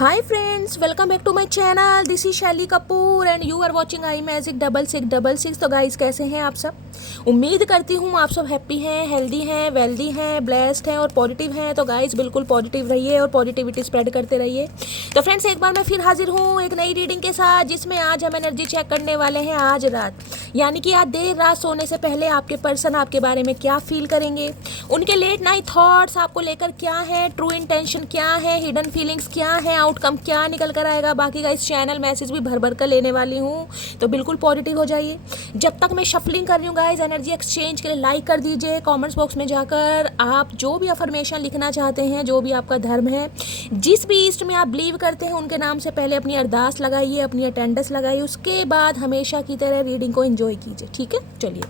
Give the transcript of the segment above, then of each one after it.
Hi friends, welcome back to my channel. This is शैली Kapoor and you are watching I magic 6666। तो guys कैसे हैं आप सब? उम्मीद करती हूँ आप सब हैप्पी हैं, हेल्दी हैं, वेल्दी हैं, ब्लेस्ड हैं और पॉजिटिव हैं। तो गाइस बिल्कुल पॉजिटिव रहिए और पॉजिटिविटी स्प्रेड करते रहिए। तो फ्रेंड्स एक बार मैं फिर हाजिर हूँ एक नई रीडिंग के साथ, जिसमें आज हम एनर्जी चेक करने वाले हैं आज रात, यानी कि आज देर रात सोने से पहले आपके पर्सन आपके बारे में क्या फील करेंगे, उनके लेट नाइट थॉट्स आपको लेकर क्या है, ट्रू इंटेंशन क्या है, हिडन फीलिंग्स क्या है, आउटकम क्या निकल कर आएगा। बाकी का इस चैनल मैसेज भी भर भर कर लेने वाली हूँ, तो बिल्कुल पॉजिटिव हो जाइए। जब तक मैं शफलिंग कर रही हूँ गाइज, एनर्जी एक्सचेंज के लिए लाइक कर दीजिए। कमेंट्स बॉक्स में जाकर आप जो भी अफर्मेशन लिखना चाहते हैं, जो भी आपका धर्म है, जिस भी ईस्ट में आप बिलीव करते हैं, उनके नाम से पहले अपनी अरदास लगाइए, अपनी अटेंडेंस लगाइए। उसके बाद हमेशा की तरह रीडिंग को एंजॉय कीजिए। ठीक है, चलिए।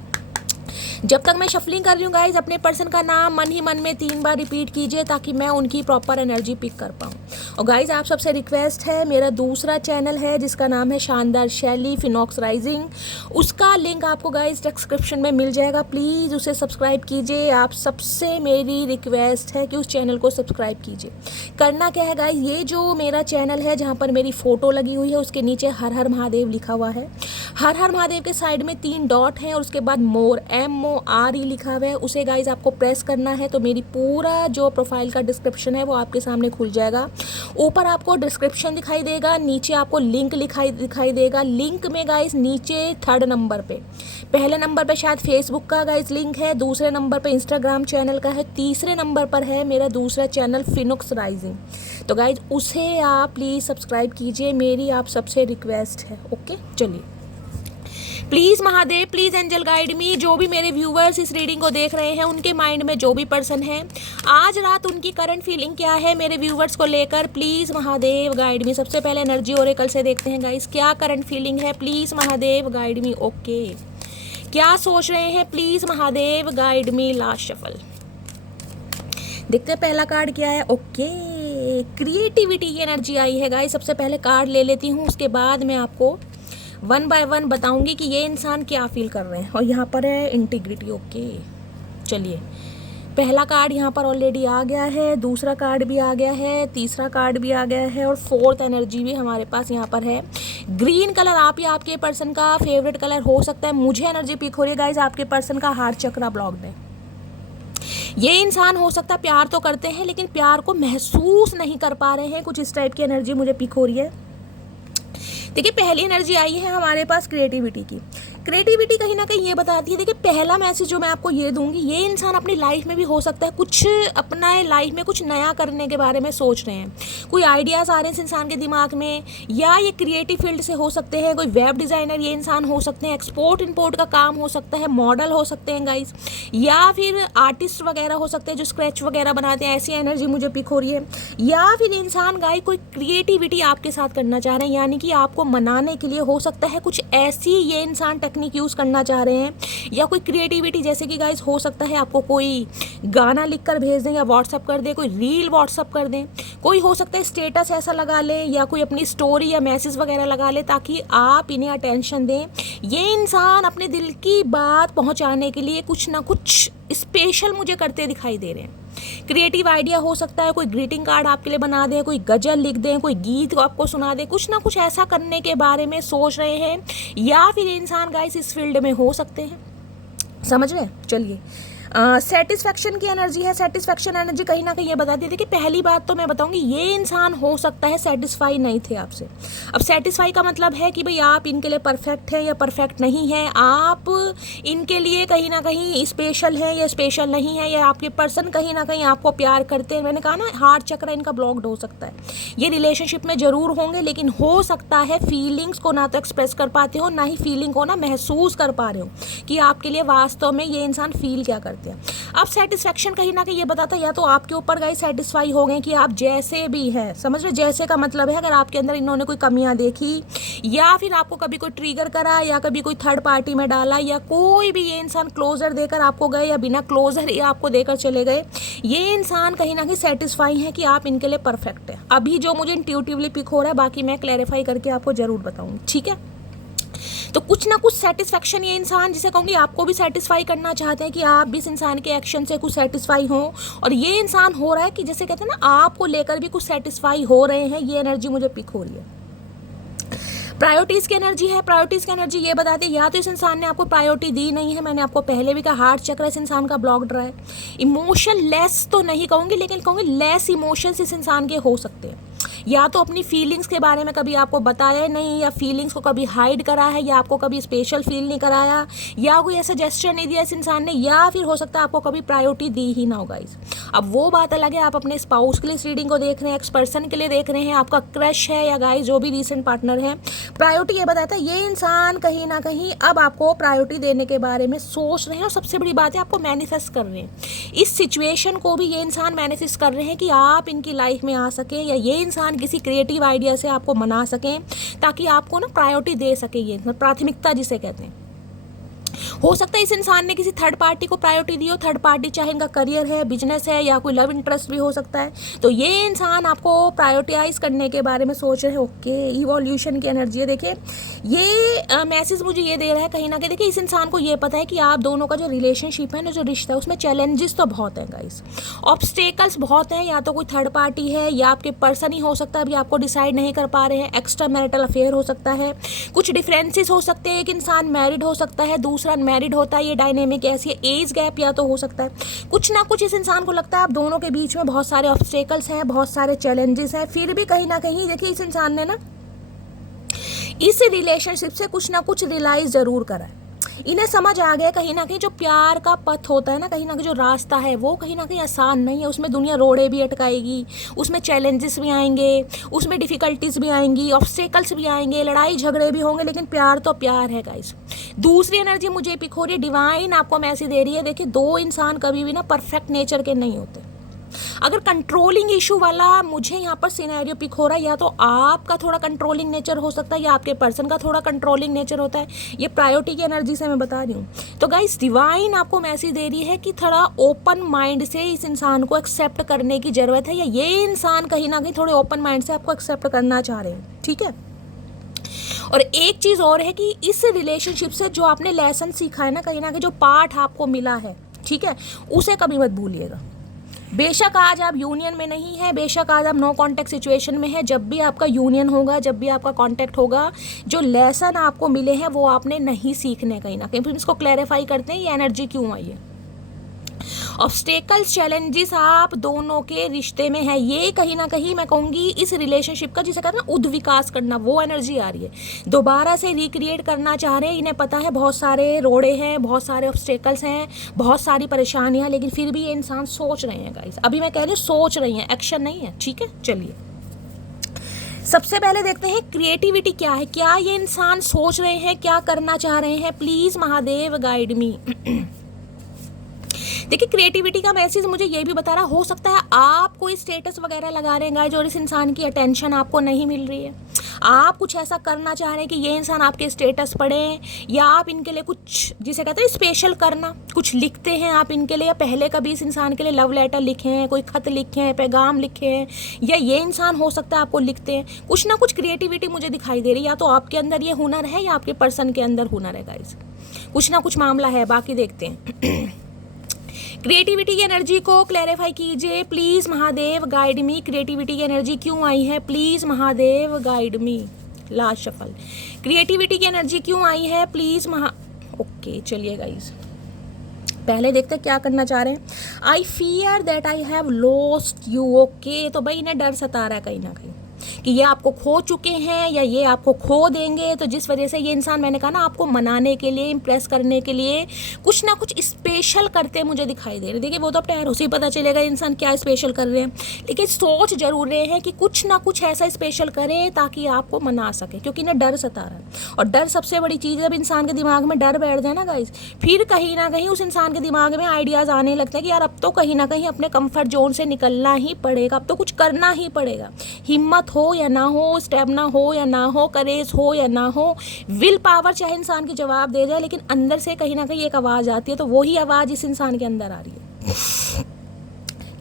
जब तक मैं शफलिंग कर रही हूँ गाइज, अपने पर्सन का नाम मन ही मन में 3 बार रिपीट कीजिए, ताकि मैं उनकी प्रॉपर एनर्जी पिक कर पाऊँ। और गाइज आप सबसे रिक्वेस्ट है, मेरा दूसरा चैनल है जिसका नाम है शानदार शैली फिनॉक्स राइजिंग, उसका लिंक आपको गाइज डिस्क्रिप्शन में मिल जाएगा। प्लीज़ उसे सब्सक्राइब कीजिए। आप सबसे मेरी रिक्वेस्ट है कि उस चैनल को सब्सक्राइब कीजिए। करना क्या है गाइज, ये जो मेरा चैनल है जहाँ पर मेरी फ़ोटो लगी हुई है, उसके नीचे हर हर महादेव लिखा हुआ है। हर हर महादेव के साइड में 3 डॉट हैं और उसके बाद मोर MORE लिखा हुआ है। उसे गाइज आपको प्रेस करना है, तो मेरी पूरा जो प्रोफाइल का डिस्क्रिप्शन है वो आपके सामने खुल जाएगा। ऊपर आपको डिस्क्रिप्शन दिखाई देगा, नीचे आपको लिंक दिखाई देगा। लिंक में गाइज नीचे 3rd नंबर पे, पहले नंबर पे शायद फेसबुक का गाइज लिंक है, दूसरे नंबर पे इंस्टाग्राम चैनल का है, तीसरे नंबर पर है मेरा दूसरा चैनल फिनॉक्स राइजिंग। तो गाइज उसे आप प्लीज़ सब्सक्राइब कीजिए, मेरी आप सबसे रिक्वेस्ट है। ओके, चलिए। Please Mahadev, please angel guide me. जो भी मेरे व्यूवर्स इस रीडिंग को देख रहे हैं, उनके माइंड में जो भी पर्सन है, आज रात उनकी करंट फीलिंग क्या है मेरे व्यूवर्स को लेकर, प्लीज़ महादेव गाइड मी। सबसे पहले एनर्जी ओरेकल से देखते हैं गाइस, क्या करंट फीलिंग है, please Mahadev guide me. Okay, क्या सोच रहे हैं, please Mahadev guide me. Last shuffle देखते हैं पहला कार्ड क्या है। ओके, क्रिएटिविटी की एनर्जी आई है गाइस। सबसे पहले कार्ड ले लेती हूँ, उसके बाद मैं आपको 1 बाय 1 बताऊंगी कि ये इंसान क्या फील कर रहे हैं। और यहाँ पर है इंटीग्रिटी। ओके, चलिए। पहला कार्ड यहाँ पर ऑलरेडी आ गया है, दूसरा कार्ड भी आ गया है, तीसरा कार्ड भी आ गया है और 4th एनर्जी भी हमारे पास यहाँ पर है। ग्रीन कलर आप या आपके पर्सन का फेवरेट कलर हो सकता है। मुझे एनर्जी पिक हो रही है गाइज, आपके पर्सन का हार्ट चक्रा ब्लॉक्ड है। ये इंसान हो सकता है प्यार तो करते हैं, लेकिन प्यार को महसूस नहीं कर पा रहे हैं। कुछ इस टाइप की एनर्जी मुझे पिक हो रही है। देखिए, पहली एनर्जी आई है हमारे पास क्रिएटिविटी की। क्रिएटिविटी कहीं ना कहीं ये बताती है, देखिए पहला मैसेज जो मैं आपको ये दूंगी, ये इंसान अपनी लाइफ में भी हो सकता है कुछ अपना लाइफ में कुछ नया करने के बारे में सोच रहे हैं। कोई आइडियाज़ आ रहे हैं इस इंसान के दिमाग में, या ये क्रिएटिव फील्ड से हो सकते हैं। कोई वेब डिज़ाइनर ये इंसान हो सकते हैं, एक्सपोर्ट इम्पोर्ट का काम हो सकता है, मॉडल हो सकते हैं गाइज, या फिर आर्टिस्ट वगैरह हो सकते हैं जो स्क्रैच वगैरह बनाते हैं। ऐसी एनर्जी मुझे पिक हो रही है। या फिर इंसान गाइज कोई क्रिएटिविटी आपके साथ करना चाह रहे हैं, यानी कि आपको मनाने के लिए हो सकता है कुछ ऐसी ये इंसान टेक्निक यूज़ करना चाह रहे हैं। या कोई क्रिएटिविटी जैसे कि गाइस हो सकता है आपको कोई गाना लिख कर भेज दें, या व्हाट्सअप कर दें, कोई रील व्हाट्सअप कर दें, कोई हो सकता है स्टेटस ऐसा लगा ले, या कोई अपनी स्टोरी या मैसेज वगैरह लगा ले, ताकि आप इन्हें अटेंशन दें। ये इंसान अपने दिल की बात पहुंचाने के लिए कुछ ना कुछ स्पेशल मुझे करते दिखाई दे रहे हैं। क्रिएटिव आइडिया हो सकता है, कोई ग्रीटिंग कार्ड आपके लिए बना दें, कोई गजल लिख दें, कोई गीत आपको सुना दें, कुछ ना कुछ ऐसा करने के बारे में सोच रहे हैं। या फिर इंसान गाइस इस फील्ड में हो सकते हैं, समझ रहे हैं। चलिए, सेटिस्फैक्शन की एनर्जी है। सेटिस्फैक्शन एनर्जी कहीं ना कहीं ये बताती है, देखिए पहली बात तो मैं बताऊंगी, ये इंसान हो सकता है सेटिस्फाई नहीं थे आपसे। अब सेटिस्फाई का मतलब है कि भाई आप इनके लिए परफेक्ट है या परफेक्ट नहीं है, आप इनके लिए कहीं ना कहीं स्पेशल है या स्पेशल नहीं है, या आपके पर्सन कहीं ना कहीं आपको प्यार करते हैं। मैंने कहा ना, हार्ट चक्र इनका ब्लॉक्ड हो सकता है। ये रिलेशनशिप में ज़रूर होंगे, लेकिन हो सकता है फीलिंग्स को ना तो एक्सप्रेस कर पाते हो, ना ही फीलिंग को ना महसूस कर पा रहे हो कि आपके लिए वास्तव में ये इंसान फील क्या करते हैं। अब सेटिस्फैक्शन कहीं ना कहीं ये बताता है, या तो आपके ऊपर गाइस सेटिस्फाई हो गए कि आप जैसे भी हैं, समझ रहे। जैसे का मतलब है अगर आपके अंदर इन्होंने कोई कमियां देखी, या फिर आपको कभी कोई ट्रिगर करा, या कभी कोई थर्ड पार्टी में डाला, या कोई भी ये इंसान क्लोजर देकर आपको गए, या बिना क्लोजर ये आपको देकर चले गए, ये इंसान कहीं ना कहीं सेटिस्फाई है कि आप इनके लिए परफेक्ट है। अभी जो मुझे इंट्यूटिवली पिक हो रहा है, बाकी मैं क्लैरिफाई करके आपको जरूर बताऊंगी, ठीक है। तो कुछ ना कुछ सेटिस्फेक्शन ये इंसान, जिसे कहूँगी आपको भी सेटिस्फाई करना चाहते हैं कि आप भी इस इंसान के एक्शन से कुछ सेटिस्फाई हो, और ये इंसान हो रहा है कि जैसे कहते हैं ना आपको लेकर भी कुछ सेटिस्फाई हो रहे हैं, ये एनर्जी मुझे पिक हो रही है। प्रायोरिटीज़ की एनर्जी है। प्रायोरिटीज़ की एनर्जी ये बताते हैं या तो इस इंसान ने आपको प्रायोरिटी दी नहीं है, मैंने आपको पहले भी कहा हार्ट चक्र इस इंसान का ब्लॉक्ड रहा है। इमोशन लेस तो नहीं कहूँगी, लेकिन कहूँगी लेस इमोशंस इस इंसान के हो सकते हैं। या तो अपनी फीलिंग्स के बारे में कभी आपको बताया नहीं, या फीलिंग्स को कभी हाइड करा है, या आपको कभी स्पेशल फील नहीं कराया, या कोई ऐसा जेस्चर नहीं दिया इस इंसान ने, या फिर हो सकता है आपको कभी प्रायोरिटी दी ही ना हो गाइस। अब वो बात अलग है, आप अपने स्पाउस के लिए इस रीडिंग को देख रहे हैं, एक्स पर्सन के लिए देख रहे हैं, आपका क्रश है या गाइस जो भी रीसेंट पार्टनर है। प्रायोरिटी ये बताता है ये इंसान कहीं ना कहीं अब आपको प्रायोरिटी देने के बारे में सोच रहे हैं, और सबसे बड़ी बात है आपको मैनिफेस्ट कर रहे हैं। इस सिचुएशन को भी ये इंसान मैनिफेस्ट कर रहे हैं कि आप इनकी लाइफ में आ सकें, या ये इंसान किसी क्रिएटिव आइडिया से आपको मना सकें, ताकि आपको ना प्रायोरिटी दे सके, ये प्राथमिकता जिसे कहते हैं। हो सकता है इस इंसान ने किसी थर्ड पार्टी को प्रायोरिटी दी हो। थर्ड पार्टी चाहे इनका करियर है, बिजनेस है, या कोई लव इंटरेस्ट भी हो सकता है। तो ये इंसान आपको प्रायोरिटाइज करने के बारे में सोच रहे हैं। ओके, इवोल्यूशन की एनर्जी है। देखिए ये मैसेज मुझे ये दे रहा है कहीं ना कहीं, देखिए इस इंसान को ये पता है कि आप दोनों का जो रिलेशनशिप है ना, जो रिश्ता है, उसमें चैलेंजेस तो बहुत हैं गाइस, ऑब्स्टेकल्स बहुत हैं। या तो कोई थर्ड पार्टी है, या आपके पर्सन ही हो सकता है, अभी आपको डिसाइड नहीं कर पा रहे हैं। एक्स्ट्रा मैरिटल अफेयर हो सकता है, कुछ डिफरेंसेस हो सकते हैं। एक इंसान मैरिड हो सकता है, दूसरा मैरिड होता है। ये डायनेमिक ऐसी एज गैप या तो हो सकता है। कुछ ना कुछ इस इंसान को लगता है आप दोनों के बीच में बहुत सारे ऑब्स्टेकल्स हैं, बहुत सारे चैलेंजेस हैं। फिर भी कहीं ना कहीं देखिए इस इंसान ने ना इस रिलेशनशिप से कुछ ना कुछ रियलाइज जरूर करा है। इन्हें समझ आ गया कहीं ना कहीं जो प्यार का पथ होता है ना, कहीं ना कहीं जो रास्ता है वो कहीं ना कहीं आसान नहीं है। उसमें दुनिया रोड़े भी अटकाएगी, उसमें चैलेंजेस भी आएंगे, उसमें डिफ़िकल्टीज भी आएंगी, ऑब्स्टेकल्स भी आएंगे, लड़ाई झगड़े भी होंगे, लेकिन प्यार तो प्यार है गाइस। दूसरी एनर्जी मुझे पिक हो रही है, डिवाइन आपको मैसेज दे रही है। देखिए दो इंसान कभी भी ना परफेक्ट नेचर के नहीं होते। अगर कंट्रोलिंग इशू वाला मुझे यहाँ पर सिनेरियो पिक हो रहा है, या तो आपका थोड़ा कंट्रोलिंग नेचर हो सकता है, या आपके पर्सन का थोड़ा कंट्रोलिंग नेचर होता है। ये प्रायोरिटी की एनर्जी से मैं बता रही हूँ। तो गाइस डिवाइन आपको मैसेज दे रही है कि थोड़ा ओपन माइंड से इस इंसान को एक्सेप्ट करने की ज़रूरत है, या ये इंसान कहीं ना कहीं थोड़े ओपन माइंड से आपको एक्सेप्ट करना चाह रहे हैं। ठीक है। और एक चीज़ और है कि इस रिलेशनशिप से जो आपने लेसन सीखा है ना, कहीं ना कहीं जो पाठ आपको मिला है, ठीक है, उसे कभी मत भूलिएगा। बेशक आज आप यूनियन में नहीं है, बेशक आज आप नो कांटेक्ट सिचुएशन में है, जब भी आपका यूनियन होगा, जब भी आपका कांटेक्ट होगा, जो लेसन आपको मिले हैं वो आपने नहीं सीखने कहीं ना कहीं। फिर इसको क्लैरिफाई करते हैं ये एनर्जी क्यों आई है। ऑब्स्टेकल्स चैलेंजेस आप दोनों के रिश्ते में है, ये कहीं ना कहीं मैं कहूँगी इस रिलेशनशिप का जिसे कहते हैं ना उद्विकास करना, वो एनर्जी आ रही है। दोबारा से रिक्रिएट करना चाह रहे हैं। इन्हें पता है बहुत सारे रोड़े हैं, बहुत सारे ऑब्स्टेकल्स हैं, बहुत सारी परेशानियाँ, लेकिन फिर भी ये इंसान सोच रहे हैं गाइस। अभी मैं कह रही हूँ सोच रही हैं, एक्शन नहीं है। ठीक है, चलिए सबसे पहले देखते हैं क्रिएटिविटी क्या है। क्या ये इंसान सोच रहे हैं, क्या करना चाह रहे हैं? प्लीज़ महादेव गाइड मी। देखिए क्रिएटिविटी का मैसेज मुझे ये भी बता रहा, हो सकता है आप कोई स्टेटस वगैरह लगा रहे हैं गाइस और इस इंसान की अटेंशन आपको नहीं मिल रही है। आप कुछ ऐसा करना चाह रहे हैं कि ये इंसान आपके स्टेटस पढ़े, या आप इनके लिए कुछ जिसे कहते हैं स्पेशल करना, कुछ लिखते हैं आप इनके लिए, या पहले कभी इस इंसान के लिए लव लेटर लिखे हैं, कोई खत लिखे हैं, पैगाम लिखे हैं, या ये इंसान हो सकता है आपको लिखते हैं। कुछ ना कुछ क्रिएटिविटी मुझे दिखाई दे रही है, या तो आपके अंदर ये हुनर है या आपके पर्सन के अंदर हुनर है गाइस। कुछ ना कुछ मामला है, बाकी देखते हैं। क्रिएटिविटी की एनर्जी को क्लैरिफाई कीजिए please Mahadev guide me. Creativity की एनर्जी क्यों आई है? Please Mahadev guide me. Last shuffle. Creativity की एनर्जी क्यों आई है? प्लीज़ ओके चलिए गाइस पहले देखते हैं क्या करना चाह रहे हैं। I fear that I have lost you. Okay, तो भाई इन्हें डर सता रहा है कहीं ना कहीं कि ये आपको खो चुके हैं या ये आपको खो देंगे। तो जिस वजह से ये इंसान, मैंने कहा ना, आपको मनाने के लिए, इम्प्रेस करने के लिए कुछ ना कुछ स्पेशल करते मुझे दिखाई दे रहे। देखिए वो तो अपने उसे ही पता चलेगा इंसान क्या स्पेशल कर रहे हैं, लेकिन सोच जरूर रहे हैं कि कुछ ना कुछ ऐसा स्पेशल करें ताकि आपको मना सके, क्योंकि इन्हें डर सता रहा है। और डर सबसे बड़ी चीज़ है। जब इंसान के दिमाग में डर बैठ जाए ना गाइस, फिर कहीं ना कहीं उस इंसान के दिमाग में आइडियाज़ आने लगते हैं कि यार अब तो कहीं ना कहीं अपने कंफर्ट जोन से निकलना ही पड़ेगा, अब तो कुछ करना ही पड़ेगा। हिम्मत हो या ना हो, स्टेमिना हो या ना हो, करेज हो या ना हो, विल पावर चाहे इंसान की जवाब दे जाए, लेकिन अंदर से कहीं ना कहीं एक आवाज़ आती है। तो वही आवाज़ इस इंसान के अंदर आ रही है।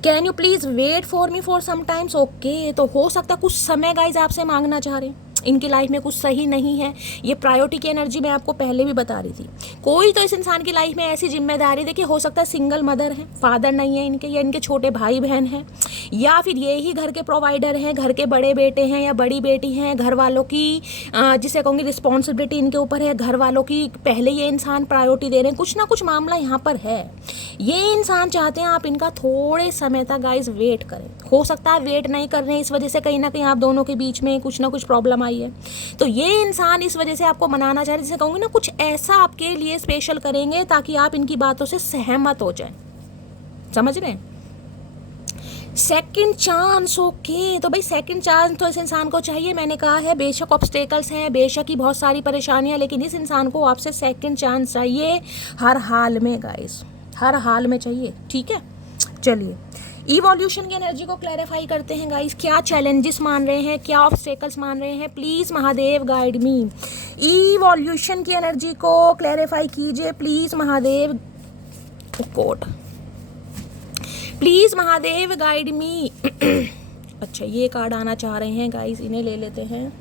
Can you please wait for me for some times. Okay, तो हो सकता है कुछ समय गाइज आपसे मांगना चाह रहे हैं। इनकी लाइफ में कुछ सही नहीं है। ये प्रायोरिटी की एनर्जी मैं आपको पहले भी बता रही थी। कोई तो इस इंसान की लाइफ में ऐसी जिम्मेदारी, देखिए हो सकता है सिंगल मदर है, फादर नहीं है इनके, या इनके छोटे भाई बहन हैं, या फिर ये ही घर के प्रोवाइडर हैं, घर के बड़े बेटे हैं या बड़ी बेटी हैं, घर वालों की जिसे कहूँगी रिस्पॉन्सिबिलिटी इनके ऊपर है, घर वालों की पहले ये इंसान प्रायोरिटी दे रहे हैं, कुछ ना कुछ मामला यहाँ पर है। ये इंसान चाहते हैं आप इनका थोड़े समय तक गाइस वेट करें। हो सकता है वेट नहीं कर रहे हैं, इस वजह से कहीं ना कहीं आप दोनों के बीच में कुछ ना कुछ प्रॉब्लम आई है, तो ये इंसान इस वजह से आपको मनाना चाह रहे हैं, जिसे कहूँगी ना कुछ ऐसा आपके लिए स्पेशल करेंगे ताकि आप इनकी बातों से सहमत हो जाएं। समझ रहे हैं? Second chance, okay. तो भाई सेकंड चांस तो इस इंसान को चाहिए, मैंने कहा है बेशक ऑब्स्टेकल्स हैं, बेशक ही बहुत सारी परेशानियां, लेकिन इस इंसान को आपसे सेकंड चांस चाहिए हर हाल में गाइस, हर हाल में चाहिए। ठीक है, चलिए इवोल्यूशन की एनर्जी को क्लैरिफाई करते हैं गाइस। क्या चैलेंजेस मान रहे हैं, क्या ऑब्स्टेकल्स मान रहे हैं, please Mahadev guide me. Evolution की एनर्जी को क्लैरिफाई कीजिए please Mahadev, code please Mahadev guide मी। अच्छा ये कार्ड आना चाह रहे हैं गाइस, इन्हें ले लेते हैं।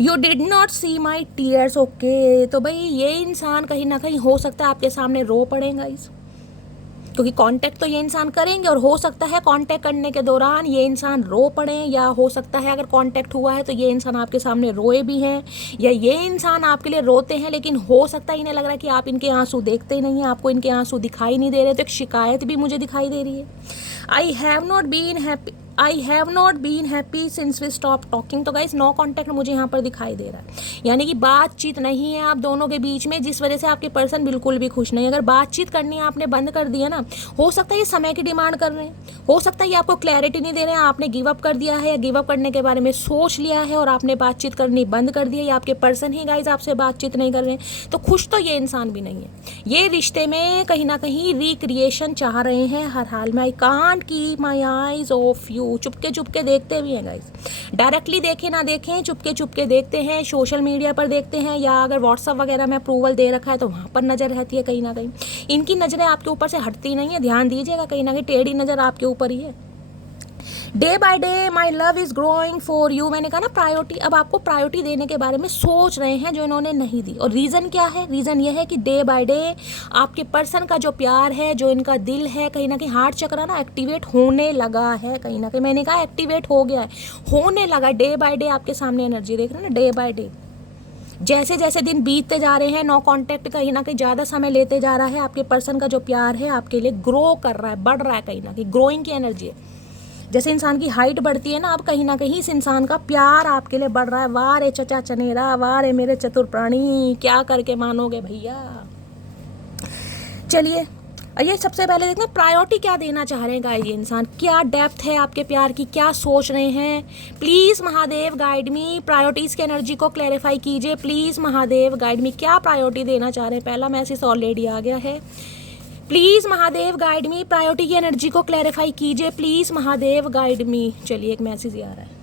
You did not see my tears, okay. तो भाई ये इंसान कहीं ना कहीं हो सकता है आपके सामने रो पड़े गाइस, क्योंकि कांटेक्ट तो ये इंसान करेंगे, और हो सकता है कांटेक्ट करने के दौरान ये इंसान रो पड़े, या हो सकता है अगर कांटेक्ट हुआ है तो ये इंसान आपके सामने रोए भी हैं, या ये इंसान आपके लिए रोते हैं, लेकिन हो सकता है इन्हें लग रहा है कि आप इनके आंसू देखते ही नहीं हैं, आपको इनके आंसू दिखाई नहीं दे रहे। तो एक शिकायत भी मुझे दिखाई दे रही है, I have not been happy since we stop talking. तो गाइस नो कॉन्टैक्ट मुझे यहाँ पर दिखाई दे रहा है, यानी कि बातचीत नहीं है आप दोनों के बीच में, जिस वजह से आपके पर्सन बिल्कुल भी खुश नहीं। अगर बातचीत करनी आपने बंद कर दिया ना, हो सकता है ये समय की डिमांड कर रहे हैं, हो सकता है ये आपको क्लैरिटी नहीं दे रहे हैं, आपने गिव अप कर दिया है, या गिव अप करने के बारे में सोच लिया है और आपने बातचीत करनी बंद कर दी है, या आपके पर्सन ही गाइस आपसे बातचीत नहीं कर रहे हैं। तो खुश तो ये इंसान भी नहीं है, ये रिश्ते में कहीं ना कहीं रिक्रिएशन चाह रहे हैं हर हाल में। I can't keep my eyes of you, Chupke Chupke देखते भी हैं गाइस, डायरेक्टली देखें ना देखें, चुपके चुपके देखते हैं, सोशल मीडिया पर देखते हैं, या अगर व्हाट्सअप वगैरह में अप्रूवल दे रखा है तो वहाँ पर नज़र रहती है। कहीं ना कहीं इनकी नज़रें आपके ऊपर से हटती नहीं है, ध्यान दीजिएगा, कहीं ना कहीं टेढ़ी नज़र आपके ऊपर ही है। Day by day my love is growing for you, मैंने कहा ना प्रायोरिटी, अब आपको प्रायोरिटी देने के बारे में सोच रहे हैं जो इन्होंने नहीं दी। और रीज़न क्या है? रीज़न ये है कि डे बाय डे आपके पर्सन का जो प्यार है, जो इनका दिल है, कहीं ना कहीं हार्ट चक्र ना एक्टिवेट होने लगा है, कहीं ना कहीं मैंने कहा एक्टिवेट हो गया है, होने लगा। डे बाय डे आपके सामने एनर्जी देख रहे हैं ना, डे बाय डे जैसे जैसे दिन बीतते जा रहे हैं, नो कांटेक्ट कहीं ना कहीं ज़्यादा समय लेते जा रहा है, आपके पर्सन का जो प्यार है आपके लिए ग्रो कर रहा है, बढ़ रहा है, कहीं ना कहीं ग्रोइंग की एनर्जी है। जैसे इंसान की हाइट बढ़ती है ना, अब कहीं ना कहीं इस इंसान का प्यार आपके लिए बढ़ रहा है। वाह रे चचा चनेरा, वाह रे मेरे चतुर प्राणी, क्या करके मानोगे भैया। चलिए ये सबसे पहले देखते हैं प्रायोरिटी क्या देना चाह रहे हैं गाइस ये इंसान, क्या डेप्थ है आपके प्यार की, क्या सोच रहे हैं। Please Mahadev guide me, priorities की एनर्जी को क्लैरिफाई कीजिए प्लीज़ महादेव गाइड मी, क्या प्रायोरिटी देना चाह रहे हैं। पहला मैसेज ऑलरेडी आ गया है, please Mahadev guide me, priority की एनर्जी को क्लैरिफाई कीजिए प्लीज़ महादेव गाइड मी। चलिए एक मैसेज ही आ रहा है,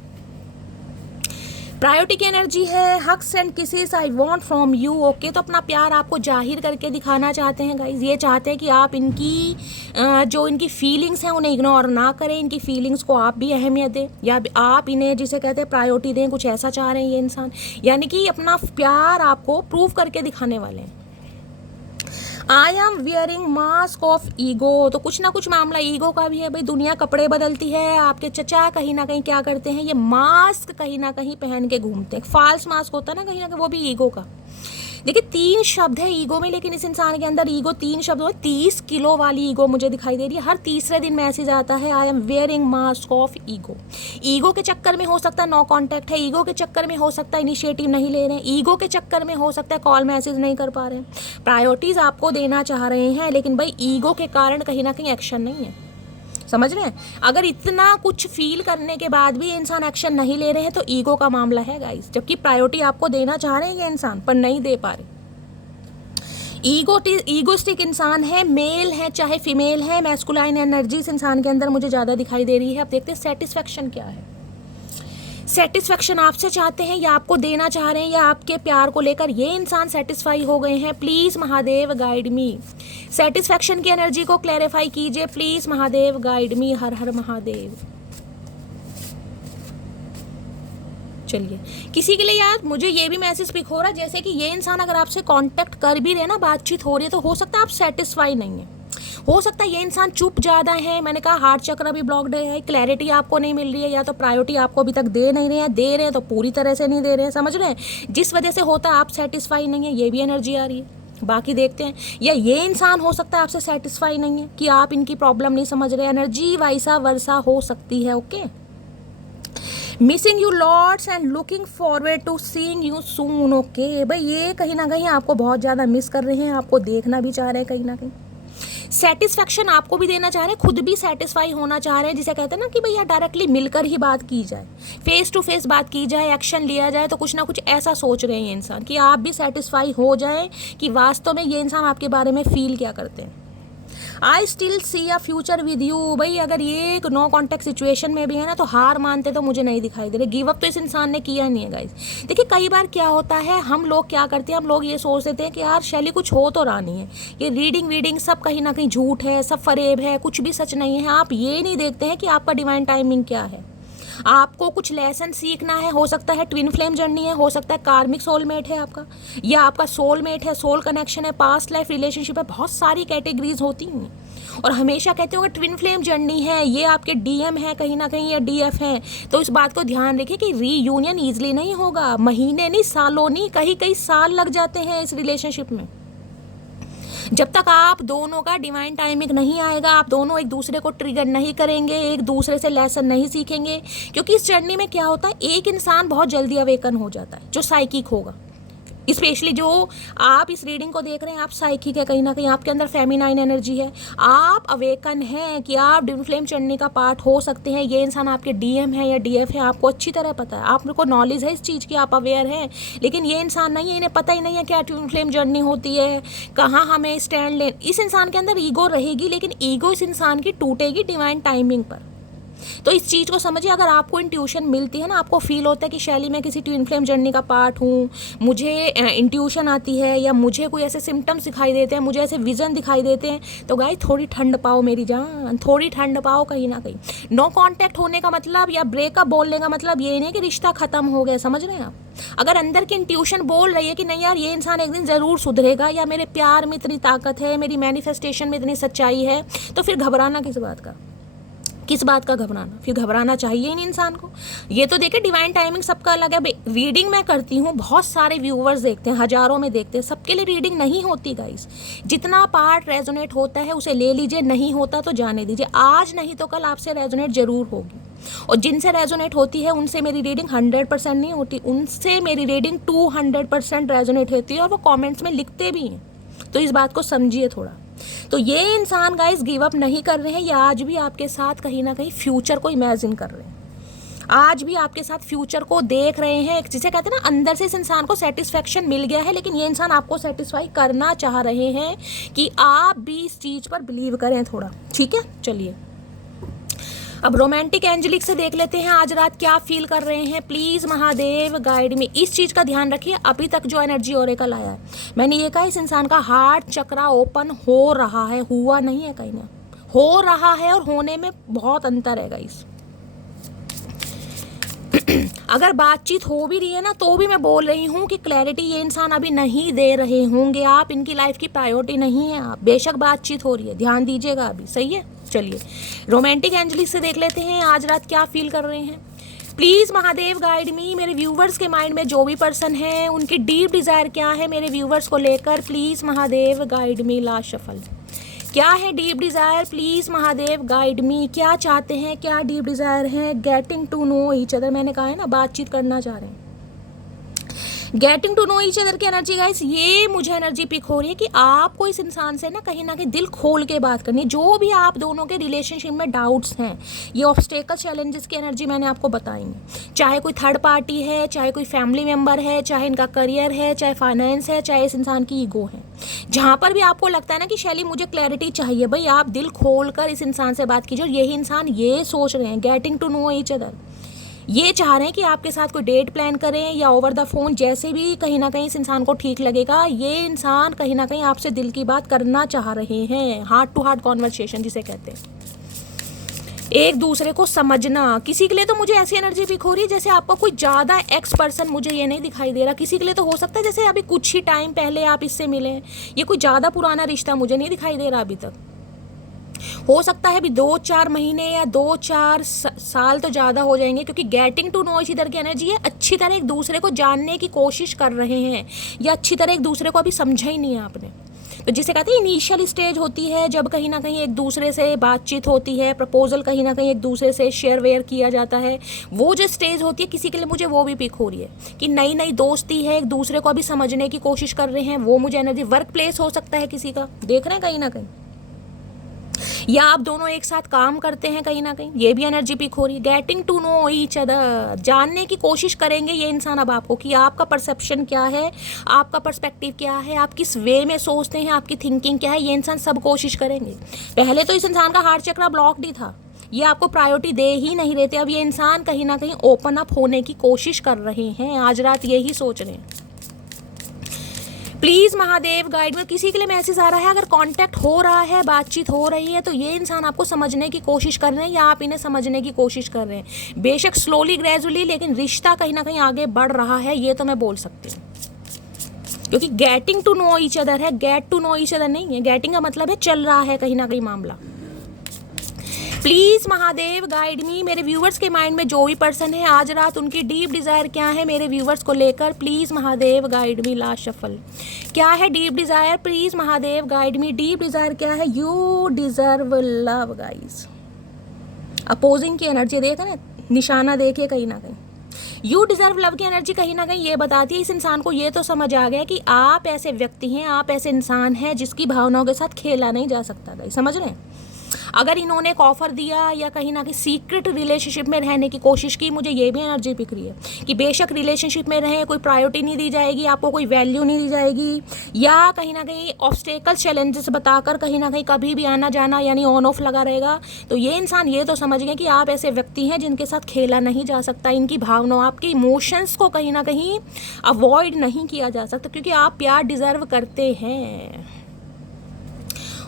प्रायोरिटी की एनर्जी है hugs and kisses I want from you, okay. तो अपना प्यार आपको जाहिर करके दिखाना चाहते हैं गाइज, ये चाहते हैं कि आप इनकी जो इनकी फीलिंग्स हैं उन्हें इग्नोर ना करें, इनकी फीलिंग्स को आप भी अहमियत दें, या आप इन्हें जिसे कहते हैं प्रायोरिटी दें, कुछ ऐसा चाह रहे हैं ये इंसान, यानी कि अपना प्यार आपको प्रूव करके दिखाने वाले हैं। I am wearing mask of ego, तो कुछ ना कुछ मामला ईगो का भी है भाई, दुनिया कपड़े बदलती है, आपके चचा कहीं ना कहीं क्या करते हैं, ये मास्क कहीं ना कहीं पहन के घूमते हैं, फॉल्स मास्क होता है ना कहीं ना कहीं, वो भी ईगो का। देखिए 3 शब्द है ईगो में, लेकिन इस इंसान के अंदर ईगो 3 शब्द हो, 30 किलो वाली ईगो मुझे दिखाई दे रही है। हर तीसरे दिन मैसेज आता है I am wearing mask of ego. Ego के चक्कर में हो सकता है नो कांटेक्ट है, ईगो के चक्कर में हो सकता है इनिशिएटिव नहीं ले रहे हैं, ईगो के चक्कर में हो सकता है कॉल मैसेज नहीं कर पा रहे हैं, प्रायोरिटीज़ आपको देना चाह रहे हैं, लेकिन भाई ईगो के कारण कहीं ना कहीं एक्शन नहीं है। समझ रहे हैं? अगर इतना कुछ फील करने के बाद भी इंसान एक्शन नहीं ले रहे हैं तो ईगो का मामला है गाइस, जबकि प्रायोरिटी आपको देना चाह रहे हैं ये इंसान पर नहीं दे पा रहे। ईगोस्टिक इंसान है, मेल है चाहे फीमेल है, मैस्कुलाइन एनर्जी इस इंसान के अंदर मुझे ज़्यादा दिखाई दे रही है। अब देखते हैं सेटिस्फेक्शन क्या है। सेटिस्फेक्शन आपसे चाहते हैं या आपको देना चाह रहे हैं, या आपके प्यार को लेकर ये इंसान सेटिस्फाई हो गए हैं। Please Mahadev guide me, satisfaction की एनर्जी को क्लैरिफाई कीजिए please Mahadev guide me. Har Har Mahadev. चलिए, किसी के लिए यार मुझे ये भी मैसेज पिक हो रहा है जैसे कि ये इंसान अगर आपसे कांटेक्ट कर भी रहे ना, बातचीत हो रही है, तो हो सकता है आप सेटिस्फाई नहीं है, हो सकता है ये इंसान चुप ज़्यादा है। मैंने कहा हार्ट चक्र भी ब्लॉक्ड है, क्लैरिटी आपको नहीं मिल रही है, या तो प्रायोरिटी आपको अभी तक दे नहीं रहे हैं, दे रहे हैं तो पूरी तरह से नहीं दे रहे हैं, समझ रहे हैं, जिस वजह से होता है आप सेटिस्फाई नहीं है, ये भी एनर्जी आ रही है। बाकी देखते हैं, या ये इंसान हो सकता है आपसे सेटिस्फाई नहीं है कि आप इनकी प्रॉब्लम नहीं समझ रहे, एनर्जी वैसा वर्सा हो सकती है। Okay, missing you lots and looking forward to seeing you soon. Okay भाई, ये कहीं ना कहीं आपको बहुत ज़्यादा मिस कर रहे हैं, आपको देखना भी चाह रहे हैं, कहीं ना कहीं सेटिस्फेक्शन आपको भी देना चाह रहे हैं, खुद भी सेटिस्फाई होना चाह रहे हैं, जिसे कहते हैं ना कि भैया डायरेक्टली मिलकर ही बात की जाए, फेस टू फेस बात की जाए, एक्शन लिया जाए, तो कुछ ना कुछ ऐसा सोच रहे हैं ये इंसान कि आप भी सेटिस्फाई हो जाए कि वास्तव में ये इंसान आपके बारे में फील क्या करते हैं। I still see a future with you. भाई अगर ये एक नो कॉन्टेक्ट सिचुएशन में भी है ना, तो हार मानते तो मुझे नहीं दिखाई दे रहे, गिव अप तो इस इंसान ने किया नहीं है गाइस। देखिए कई बार क्या होता है, हम लोग क्या करते हैं, हम लोग ये सोच देते हैं कि यार शैली कुछ हो तो रहा नहीं है, ये रीडिंग सब कहीं ना कहीं झूठ है, सब फरेब है, कुछ भी सच नहीं है। आप ये नहीं देखते हैं कि आपका डिवाइन टाइमिंग क्या है, आपको कुछ लेसन सीखना है, हो सकता है ट्विन फ्लेम जर्नी है, हो सकता है कार्मिक सोलमेट है आपका, या आपका सोलमेट है, सोल कनेक्शन है, पास्ट लाइफ रिलेशनशिप है, बहुत सारी कैटेगरीज होती हैं। और हमेशा कहते हो कि ट्विन फ्लेम जर्नी है, ये आपके डीएम है कहीं ना कहीं, या डीएफ हैं, तो इस बात को ध्यान रखिए कि रीयूनियन ईजिली नहीं होगा, महीने नहीं, सालों नहीं, कई साल लग जाते हैं इस रिलेशनशिप में। जब तक आप दोनों का डिवाइन टाइमिंग नहीं आएगा, आप दोनों एक दूसरे को ट्रिगर नहीं करेंगे, एक दूसरे से लेसन नहीं सीखेंगे, क्योंकि इस जर्नी में क्या होता है, एक इंसान बहुत जल्दी अवेकन हो जाता है जो साइकिक होगा, स्पेशली जो आप इस रीडिंग को देख रहे हैं, आप साइकिक है, कहीं ना कहीं आपके अंदर फेमिनाइन एनर्जी है, आप अवेकन हैं कि आप ट्विन फ्लेम चढ़ने का पार्ट हो सकते हैं। ये इंसान आपके डीएम है या डीएफ है, आपको अच्छी तरह पता है, आप लोग को नॉलेज है इस चीज़ की, आप अवेयर हैं, लेकिन ये इंसान नहीं है, इन्हें पता ही नहीं है क्या ट्विन फ्लेम जर्नी होती है, कहाँ हमें स्टैंड ले। इस इंसान के अंदर ईगो रहेगी, लेकिन ईगो इस इंसान की टूटेगी डिवाइन टाइमिंग पर। तो इस चीज़ को समझिए, अगर आपको इंट्यूशन मिलती है ना, आपको फील होता है कि शैली मैं किसी ट्विन फ्लेम जर्नी का पार्ट हूँ, मुझे इंट्यूशन आती है, या मुझे कोई ऐसे सिम्टम्स दिखाई देते हैं, मुझे ऐसे विजन दिखाई देते हैं, तो गाइस थोड़ी ठंड पाओ मेरी जान, थोड़ी ठंड पाओ। कहीं ना कहीं नो कॉन्टैक्ट होने का मतलब या ब्रेकअप बोलने का मतलब ये नहीं कि रिश्ता खत्म हो गया, समझ रहे हैं आप। अगर अंदर की इंट्यूशन बोल रही है कि नहीं यार ये इंसान एक दिन ज़रूर सुधरेगा, या मेरे प्यार में इतनी ताकत है, मेरी मैनिफेस्टेशन में इतनी सच्चाई है, तो फिर घबराना किस बात का, किस बात का घबराना, फिर घबराना चाहिए इन इंसान को। ये तो देखे डिवाइन टाइमिंग सबका अलग है। रीडिंग मैं करती हूँ, बहुत सारे व्यूअर्स देखते हैं, हजारों में देखते हैं, सबके लिए रीडिंग नहीं होती गाइस। जितना पार्ट रेजोनेट होता है उसे ले लीजिए, नहीं होता तो जाने दीजिए, आज नहीं तो कल आपसे रेजोनेट जरूर होगी। और जिनसे रेजोनेट होती है उनसे मेरी रीडिंग 100% नहीं होती, उनसे मेरी रीडिंग 200% रेजोनेट होती है, और वो कॉमेंट्स में लिखते भी हैं। तो इस बात को समझिए थोड़ा। तो ये इंसान गाइस गिव अप नहीं कर रहे हैं, या आज भी आपके साथ कहीं ना कहीं फ्यूचर को इमेजिन कर रहे हैं, आज भी आपके साथ फ्यूचर को देख रहे हैं। जिसे कहते हैं ना, अंदर से इस इंसान को सेटिस्फेक्शन मिल गया है, लेकिन ये इंसान आपको सेटिस्फाई करना चाह रहे हैं कि आप भी इस चीज़ पर बिलीव करें थोड़ा, ठीक है। चलिए अब रोमांटिक एंजेलिक से देख लेते हैं आज रात क्या फील कर रहे हैं। प्लीज़ महादेव गाइड में, इस चीज़ का ध्यान रखिए। अभी तक जो एनर्जी ओरेकल आया है, मैंने ये कहा इस इंसान का हार्ट चक्रा ओपन हो रहा है, हुआ नहीं है, कहीं ना हो रहा है, और होने में बहुत अंतर है गाइस। अगर बातचीत हो भी रही है ना, तो भी मैं बोल रही हूँ कि क्लैरिटी ये इंसान अभी नहीं दे रहे होंगे, आप इनकी लाइफ की प्रायोरिटी नहीं है। आप बेशक बातचीत हो रही है, ध्यान दीजिएगा अभी, सही है। चलिए रोमांटिक एंजेलिक से देख लेते हैं आज रात क्या फील कर रहे हैं। प्लीज़ महादेव गाइड मी, मेरे व्यूवर्स के माइंड में जो भी पर्सन है उनकी डीप डिज़ायर क्या है मेरे व्यूवर्स को लेकर। Please Mahadev guide me, last shuffle क्या है deep desire, please Mahadev guide me, क्या चाहते हैं, क्या डीप डिज़ायर है। Getting to know each other, मैंने कहा है ना बातचीत करना चाह रहे हैं। Getting to know each other की एनर्जी गाइस, ये मुझे एनर्जी पिक हो रही है कि आपको इस इंसान से ना कहीं दिल खोल के बात करनी है। जो भी आप दोनों के रिलेशनशिप में डाउट्स हैं, ये ऑब्स्टेकल चैलेंजेस की एनर्जी मैंने आपको बताएंगे। चाहे कोई थर्ड पार्टी है, चाहे कोई फैमिली मेम्बर है, चाहे इनका करियर है, चाहे फाइनेंस है, चाहे इस इंसान की ईगो है, जहाँ पर भी आपको लगता है ना कि शैली मुझे क्लैरिटी चाहिए, भाई आप दिल खोल कर इस इंसान से बात कीजिए। और यही इंसान ये सोच रहे हैं, getting to know each other, ये चाह रहे हैं कि आपके साथ कोई डेट प्लान करें या ओवर द फोन, जैसे भी कहीं ना कहीं इस इंसान को ठीक लगेगा। ये इंसान कहीं ना कहीं आपसे दिल की बात करना चाह रहे हैं, हार्ट टू हार्ट कॉन्वर्सेशन जिसे कहते हैं। एक दूसरे को समझना। किसी के लिए तो मुझे ऐसी एनर्जी पिक हो रही है जैसे आपका कोई ज़्यादा एक्स पर्सन मुझे ये नहीं दिखाई दे रहा। किसी के लिए तो हो सकता है जैसे अभी कुछ ही टाइम पहले आप इससे मिले हैं, ये कोई ज़्यादा पुराना रिश्ता मुझे नहीं दिखाई दे रहा अभी तक। हो सकता है अभी 2-4 महीने या 2-4 साल तो ज़्यादा हो जाएंगे, क्योंकि गेटिंग टू नो इधर की एनर्जी है। अच्छी तरह एक दूसरे को जानने की कोशिश कर रहे हैं, या अच्छी तरह एक दूसरे को अभी समझा ही नहीं है आपने। तो जिसे कहते हैं इनिशियल स्टेज होती है, जब कहीं ना कहीं एक दूसरे से बातचीत होती है, प्रपोजल कहीं ना कहीं एक दूसरे से शेयर वेयर किया जाता है, वो जो स्टेज होती है किसी के लिए मुझे वो भी पिक हो रही है कि नई नई दोस्ती है, एक दूसरे को अभी समझने की कोशिश कर रहे हैं, वो मुझे एनर्जी। वर्क प्लेस हो सकता है किसी का, देख रहे हैं कहीं ना कहीं, या आप दोनों एक साथ काम करते हैं कहीं ना कहीं, ये भी एनर्जी पिक हो रही है। Getting to know each other, जानने की कोशिश करेंगे ये इंसान अब आपको कि आपका परसेप्शन क्या है, आपका पर्सपेक्टिव क्या है, आप किस वे में सोचते हैं, आपकी थिंकिंग क्या है, ये इंसान सब कोशिश करेंगे। पहले तो इस इंसान का हार्ट चक्र ब्लॉक्ड ही था, ये आपको प्रायोरिटी दे ही नहीं रहे थे। अब ये इंसान कहीं ना कहीं ओपन अप होने की कोशिश कर रहे हैं, आज रात यही सोच रहे हैं। प्लीज़ महादेव गाइड में किसी के लिए मैसेज आ रहा है, अगर कांटेक्ट हो रहा है, बातचीत हो रही है, तो ये इंसान आपको समझने की कोशिश कर रहे हैं या आप इन्हें समझने की कोशिश कर रहे हैं। बेशक स्लोली ग्रेजुअली, लेकिन रिश्ता कहीं ना कहीं आगे बढ़ रहा है, ये तो मैं बोल सकती हूँ। क्योंकि getting to know each other है, get to know each other नहीं है। गेटिंग का मतलब है चल रहा है कहीं ना कहीं मामला। प्लीज़ महादेव गाइड मी, मेरे व्यूवर्स के माइंड में जो भी पर्सन है आज रात, उनकी डीप डिज़ायर क्या है मेरे व्यूवर्स को लेकर। Please Mahadev guide me. Last shuffle क्या है deep desire, please Mahadev guide me. Deep desire क्या है? You deserve love guys. Opposing की एनर्जी देखा ना, निशाना देखिए कहीं ना कहीं, यू डिज़र्व लव की एनर्जी कहीं ना कहीं ये बताती है इस इंसान को ये तो समझ आ गया कि आप ऐसे व्यक्ति हैं, आप ऐसे इंसान हैं जिसकी भावनाओं के साथ खेला नहीं जा सकता। गाइस समझ रहे हैं? अगर इन्होंने एक ऑफर दिया या कहीं ना कहीं सीक्रेट रिलेशनशिप में रहने की कोशिश की, मुझे ये भी एनर्जी दिख रही है कि बेशक रिलेशनशिप में रहें, कोई प्रायोरिटी नहीं दी जाएगी, आपको कोई वैल्यू नहीं दी जाएगी, या कहीं ना कहीं ऑब्स्टेकल चैलेंजेस बताकर कहीं ना कहीं कभी भी आना जाना यानी ऑन ऑफ लगा रहेगा। तो ये इंसान ये तो समझ गए कि आप ऐसे व्यक्ति हैं जिनके साथ खेला नहीं जा सकता, इनकी भावनाओं, आपके इमोशंस को कहीं ना कहीं अवॉइड नहीं किया जा सकता, क्योंकि आप प्यार डिजर्व करते हैं।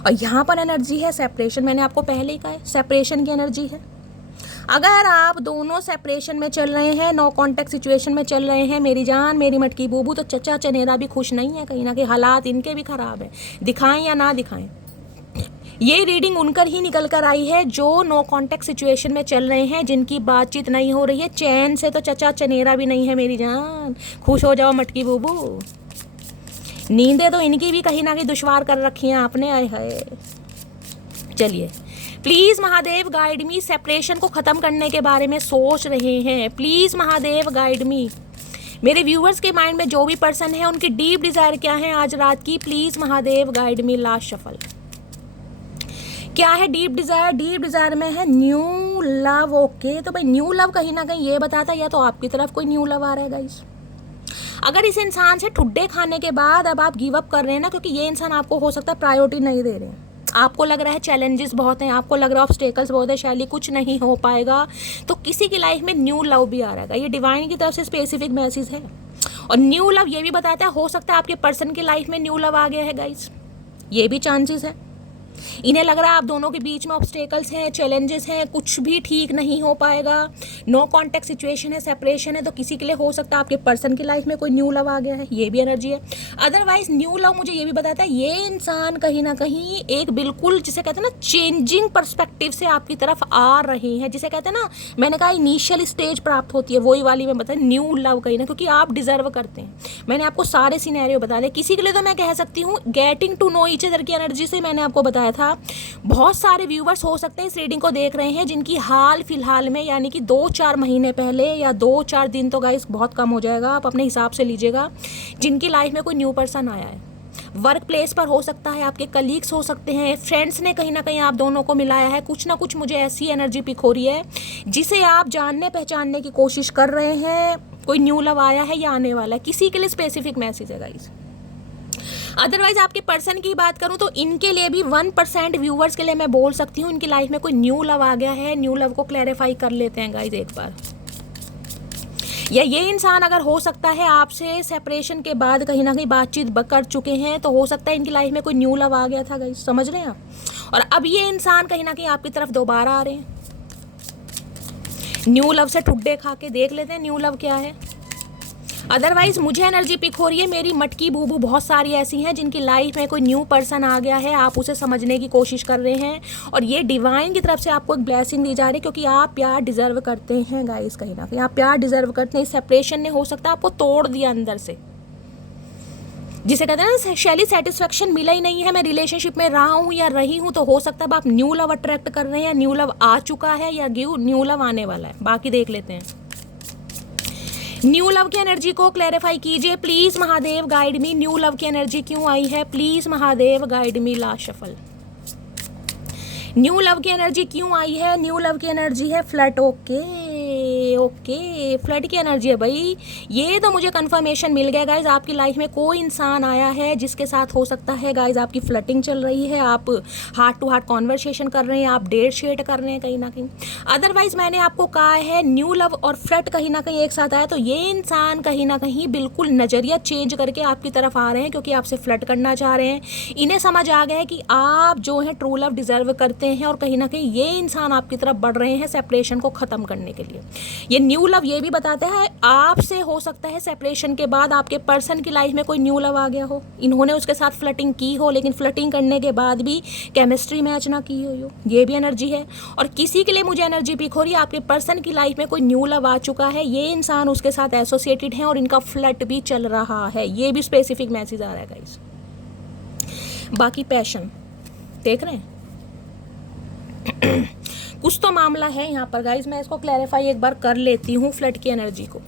और यहाँ पर एनर्जी है सेपरेशन, मैंने आपको पहले ही कहा है सेपरेशन की एनर्जी है। अगर आप दोनों सेपरेशन में चल रहे हैं, नो कॉन्टेक्ट सिचुएशन में चल रहे हैं मेरी जान मेरी मटकी बूबू, तो चचा चनेरा भी खुश नहीं है, कहीं ना कहीं हालात इनके भी ख़राब है, दिखाएं या ना दिखाएं। ये रीडिंग उनकर ही निकल कर आई है जो नो कॉन्टेक्ट सिचुएशन में चल रहे हैं, जिनकी बातचीत नहीं हो रही है, चैन से तो चचा चनेरा भी नहीं है मेरी जान, खुश हो जाओ मटकी बूबू। नींदें तो इनकी भी कहीं ना कहीं दुश्वार कर रखी हैं आपने, आए हाय। चलिए please Mahadev guide me, separation को ख़त्म करने के बारे में सोच रहे हैं, प्लीज़ महादेव गाइड मी। मेरे व्यूवर्स के माइंड में जो भी पर्सन है उनकी डीप डिज़ायर क्या है आज रात की, please Mahadev guide me. Last shuffle क्या है डीप डिज़ायर? डीप डिज़ायर में है न्यू लव। ओके, तो भाई न्यू लव कहीं ना कहीं ये बताता है या तो आपकी तरफ कोई न्यू लव आ रहा है गाइस। अगर इस इंसान से ठुड्डे खाने के बाद अब आप गिव अप कर रहे हैं ना, क्योंकि ये इंसान आपको हो सकता है प्रायोरिटी नहीं दे रहे हैं, आपको लग रहा है चैलेंजेस बहुत हैं, आपको लग रहा है ऑब्स्टेकल्स बहुत है, शायद कुछ नहीं हो पाएगा, तो किसी की लाइफ में न्यू लव भी आ रहा है। ये डिवाइन की तरफ से स्पेसिफिक मैसेज है। और न्यू लव ये भी बताता है हो सकता है आपके पर्सन की लाइफ में न्यू लव आ गया है गाइस, ये भी चांसेस है। इन्हें लग रहा है आप दोनों के बीच में ऑब्स्टेकल्स हैं, चैलेंजेस हैं, कुछ भी ठीक नहीं हो पाएगा, नो कॉन्टेक्ट सिचुएशन है, सेपरेशन है, तो किसी के लिए हो सकता है आपके पर्सन की लाइफ में कोई न्यू लव आ गया है, ये भी एनर्जी है। अदरवाइज न्यू लव मुझे ये भी बताता है ये इंसान कहीं ना कहीं एक बिल्कुल जिसे कहते हैं ना चेंजिंग पर्सपेक्टिव से आपकी तरफ आ रहे हैं, जिसे कहते हैं ना, मैंने कहा इनिशियल स्टेज प्राप्त होती है, वही वाली मैं बताया न्यू लव कहीं ना, क्योंकि आप डिजर्व करते हैं। मैंने आपको सारे सिनेरियो बता दिए। किसी के लिए तो मैं कह सकती हूँ getting to know each other की एनर्जी से मैंने आपको बताया था। बहुत सारे व्यूवर्स हो सकते हैं इस रीडिंग को देख रहे हैं जिनकी हाल फिलहाल में यानी कि 2-4 महीने पहले या 2-4 दिन, तो गाइस बहुत कम हो जाएगा, आप अपने हिसाब से लीजिएगा, जिनकी लाइफ में कोई न्यू पर्सन आया है। वर्क प्लेस पर हो सकता है, आपके कलीग्स हो सकते हैं, फ्रेंड्स ने कहीं ना कहीं आप दोनों को मिलाया है, कुछ ना कुछ मुझे ऐसी एनर्जी पिक हो रही है जिसे आप जानने पहचानने की कोशिश कर रहे हैं। कोई न्यू लव आया है या आने वाला है, किसी के लिए स्पेसिफिक मैसेज है गाइस। अदरवाइज आपके पर्सन की बात करूं तो इनके लिए भी 1% व्यूवर्स के लिए मैं बोल सकती हूं इनकी लाइफ में कोई न्यू लव आ गया है। न्यू लव को क्लैरिफाई कर लेते हैं गाइज एक बार। या ये इंसान अगर हो सकता है आपसे सेपरेशन के बाद कहीं ना कहीं बातचीत कर चुके हैं, तो हो सकता है इनकी लाइफ में कोई न्यू लव आ गया था गाइज, समझ रहे हैं आप। और अब ये इंसान कहीं ना कहीं आपकी तरफ दोबारा आ रहे हैं, न्यू लव से ठुड्डे खा के देख लेते हैं न्यू लव क्या है। अदरवाइज मुझे एनर्जी पिक हो रही है, मेरी मटकी बूबू बहुत सारी ऐसी हैं जिनकी लाइफ में कोई न्यू पर्सन आ गया है, आप उसे समझने की कोशिश कर रहे हैं और ये डिवाइन की तरफ से आपको एक ब्लेसिंग दी जा रही है, क्योंकि आप प्यार डिजर्व करते हैं गाइस। कहीं ना कहीं आप प्यार डिजर्व करते हैं। इस सेपरेशन ने हो सकता है आपको तोड़ दिया अंदर से, जिसे कहते हैं ना शैली सेटिस्फेक्शन मिला ही नहीं है, मैं रिलेशनशिप में रहा हूँ या रही हूँ। तो हो सकता है आप न्यू लव अट्रैक्ट कर रहे हैं, न्यू लव आ चुका है या न्यू लव आने वाला है। बाकी देख लेते हैं। न्यू लव की एनर्जी को क्लैरिफाई कीजिए please Mahadev, guide me. New love की एनर्जी क्यों आई है please Mahadev, guide me. Last shuffle. New love की एनर्जी क्यों आई है? न्यू लव की एनर्जी है फ्लर्ट। ओके फ्लर्ट की एनर्जी है भाई। ये तो मुझे कंफर्मेशन मिल गया गाइज, आपकी लाइफ में कोई इंसान आया है जिसके साथ हो सकता है गाइज आपकी फ्लर्टिंग चल रही है, आप हार्ट टू हार्ट कॉन्वर्सेशन कर रहे हैं, आप डेट शेट कर रहे हैं कहीं ना कहीं। अदरवाइज मैंने आपको कहा है न्यू लव और फ्लर्ट कहीं ना कहीं एक साथ आया, तो ये इंसान कहीं ना कहीं बिल्कुल नज़रिया चेंज करके आपकी तरफ आ रहे हैं, क्योंकि आपसे फ्लर्ट करना चाह रहे हैं। इन्हें समझ आ गया है कि आप जो है ट्रू लव डिजर्व करते हैं और कहीं ना कहीं ये इंसान आपकी तरफ बढ़ रहे हैं सेपरेशन को ख़त्म करने के लिए। ये न्यू लव ये भी बताता है आपसे हो सकता है सेपरेशन के बाद आपके पर्सन की लाइफ में कोई न्यू लव आ गया हो, इन्होंने उसके साथ फ्लर्टिंग की हो, लेकिन फ्लर्टिंग करने के बाद भी केमिस्ट्री मैच ना की हो, ये भी एनर्जी है। और किसी के लिए मुझे एनर्जी पिक हो रही है, आपके पर्सन की लाइफ में कोई न्यू लव आ चुका है, ये इंसान उसके साथ एसोसिएटेड है और इनका फ्लर्ट भी चल रहा है, ये भी स्पेसिफिक मैसेज आ रहा है गाइस। बाकी पैशन देख रहे हैं कुछ तो मामला है यहाँ पर गाइज, मैं इसको क्लैरिफाई एक बार कर लेती हूँ फ्लर्ट की एनर्जी को।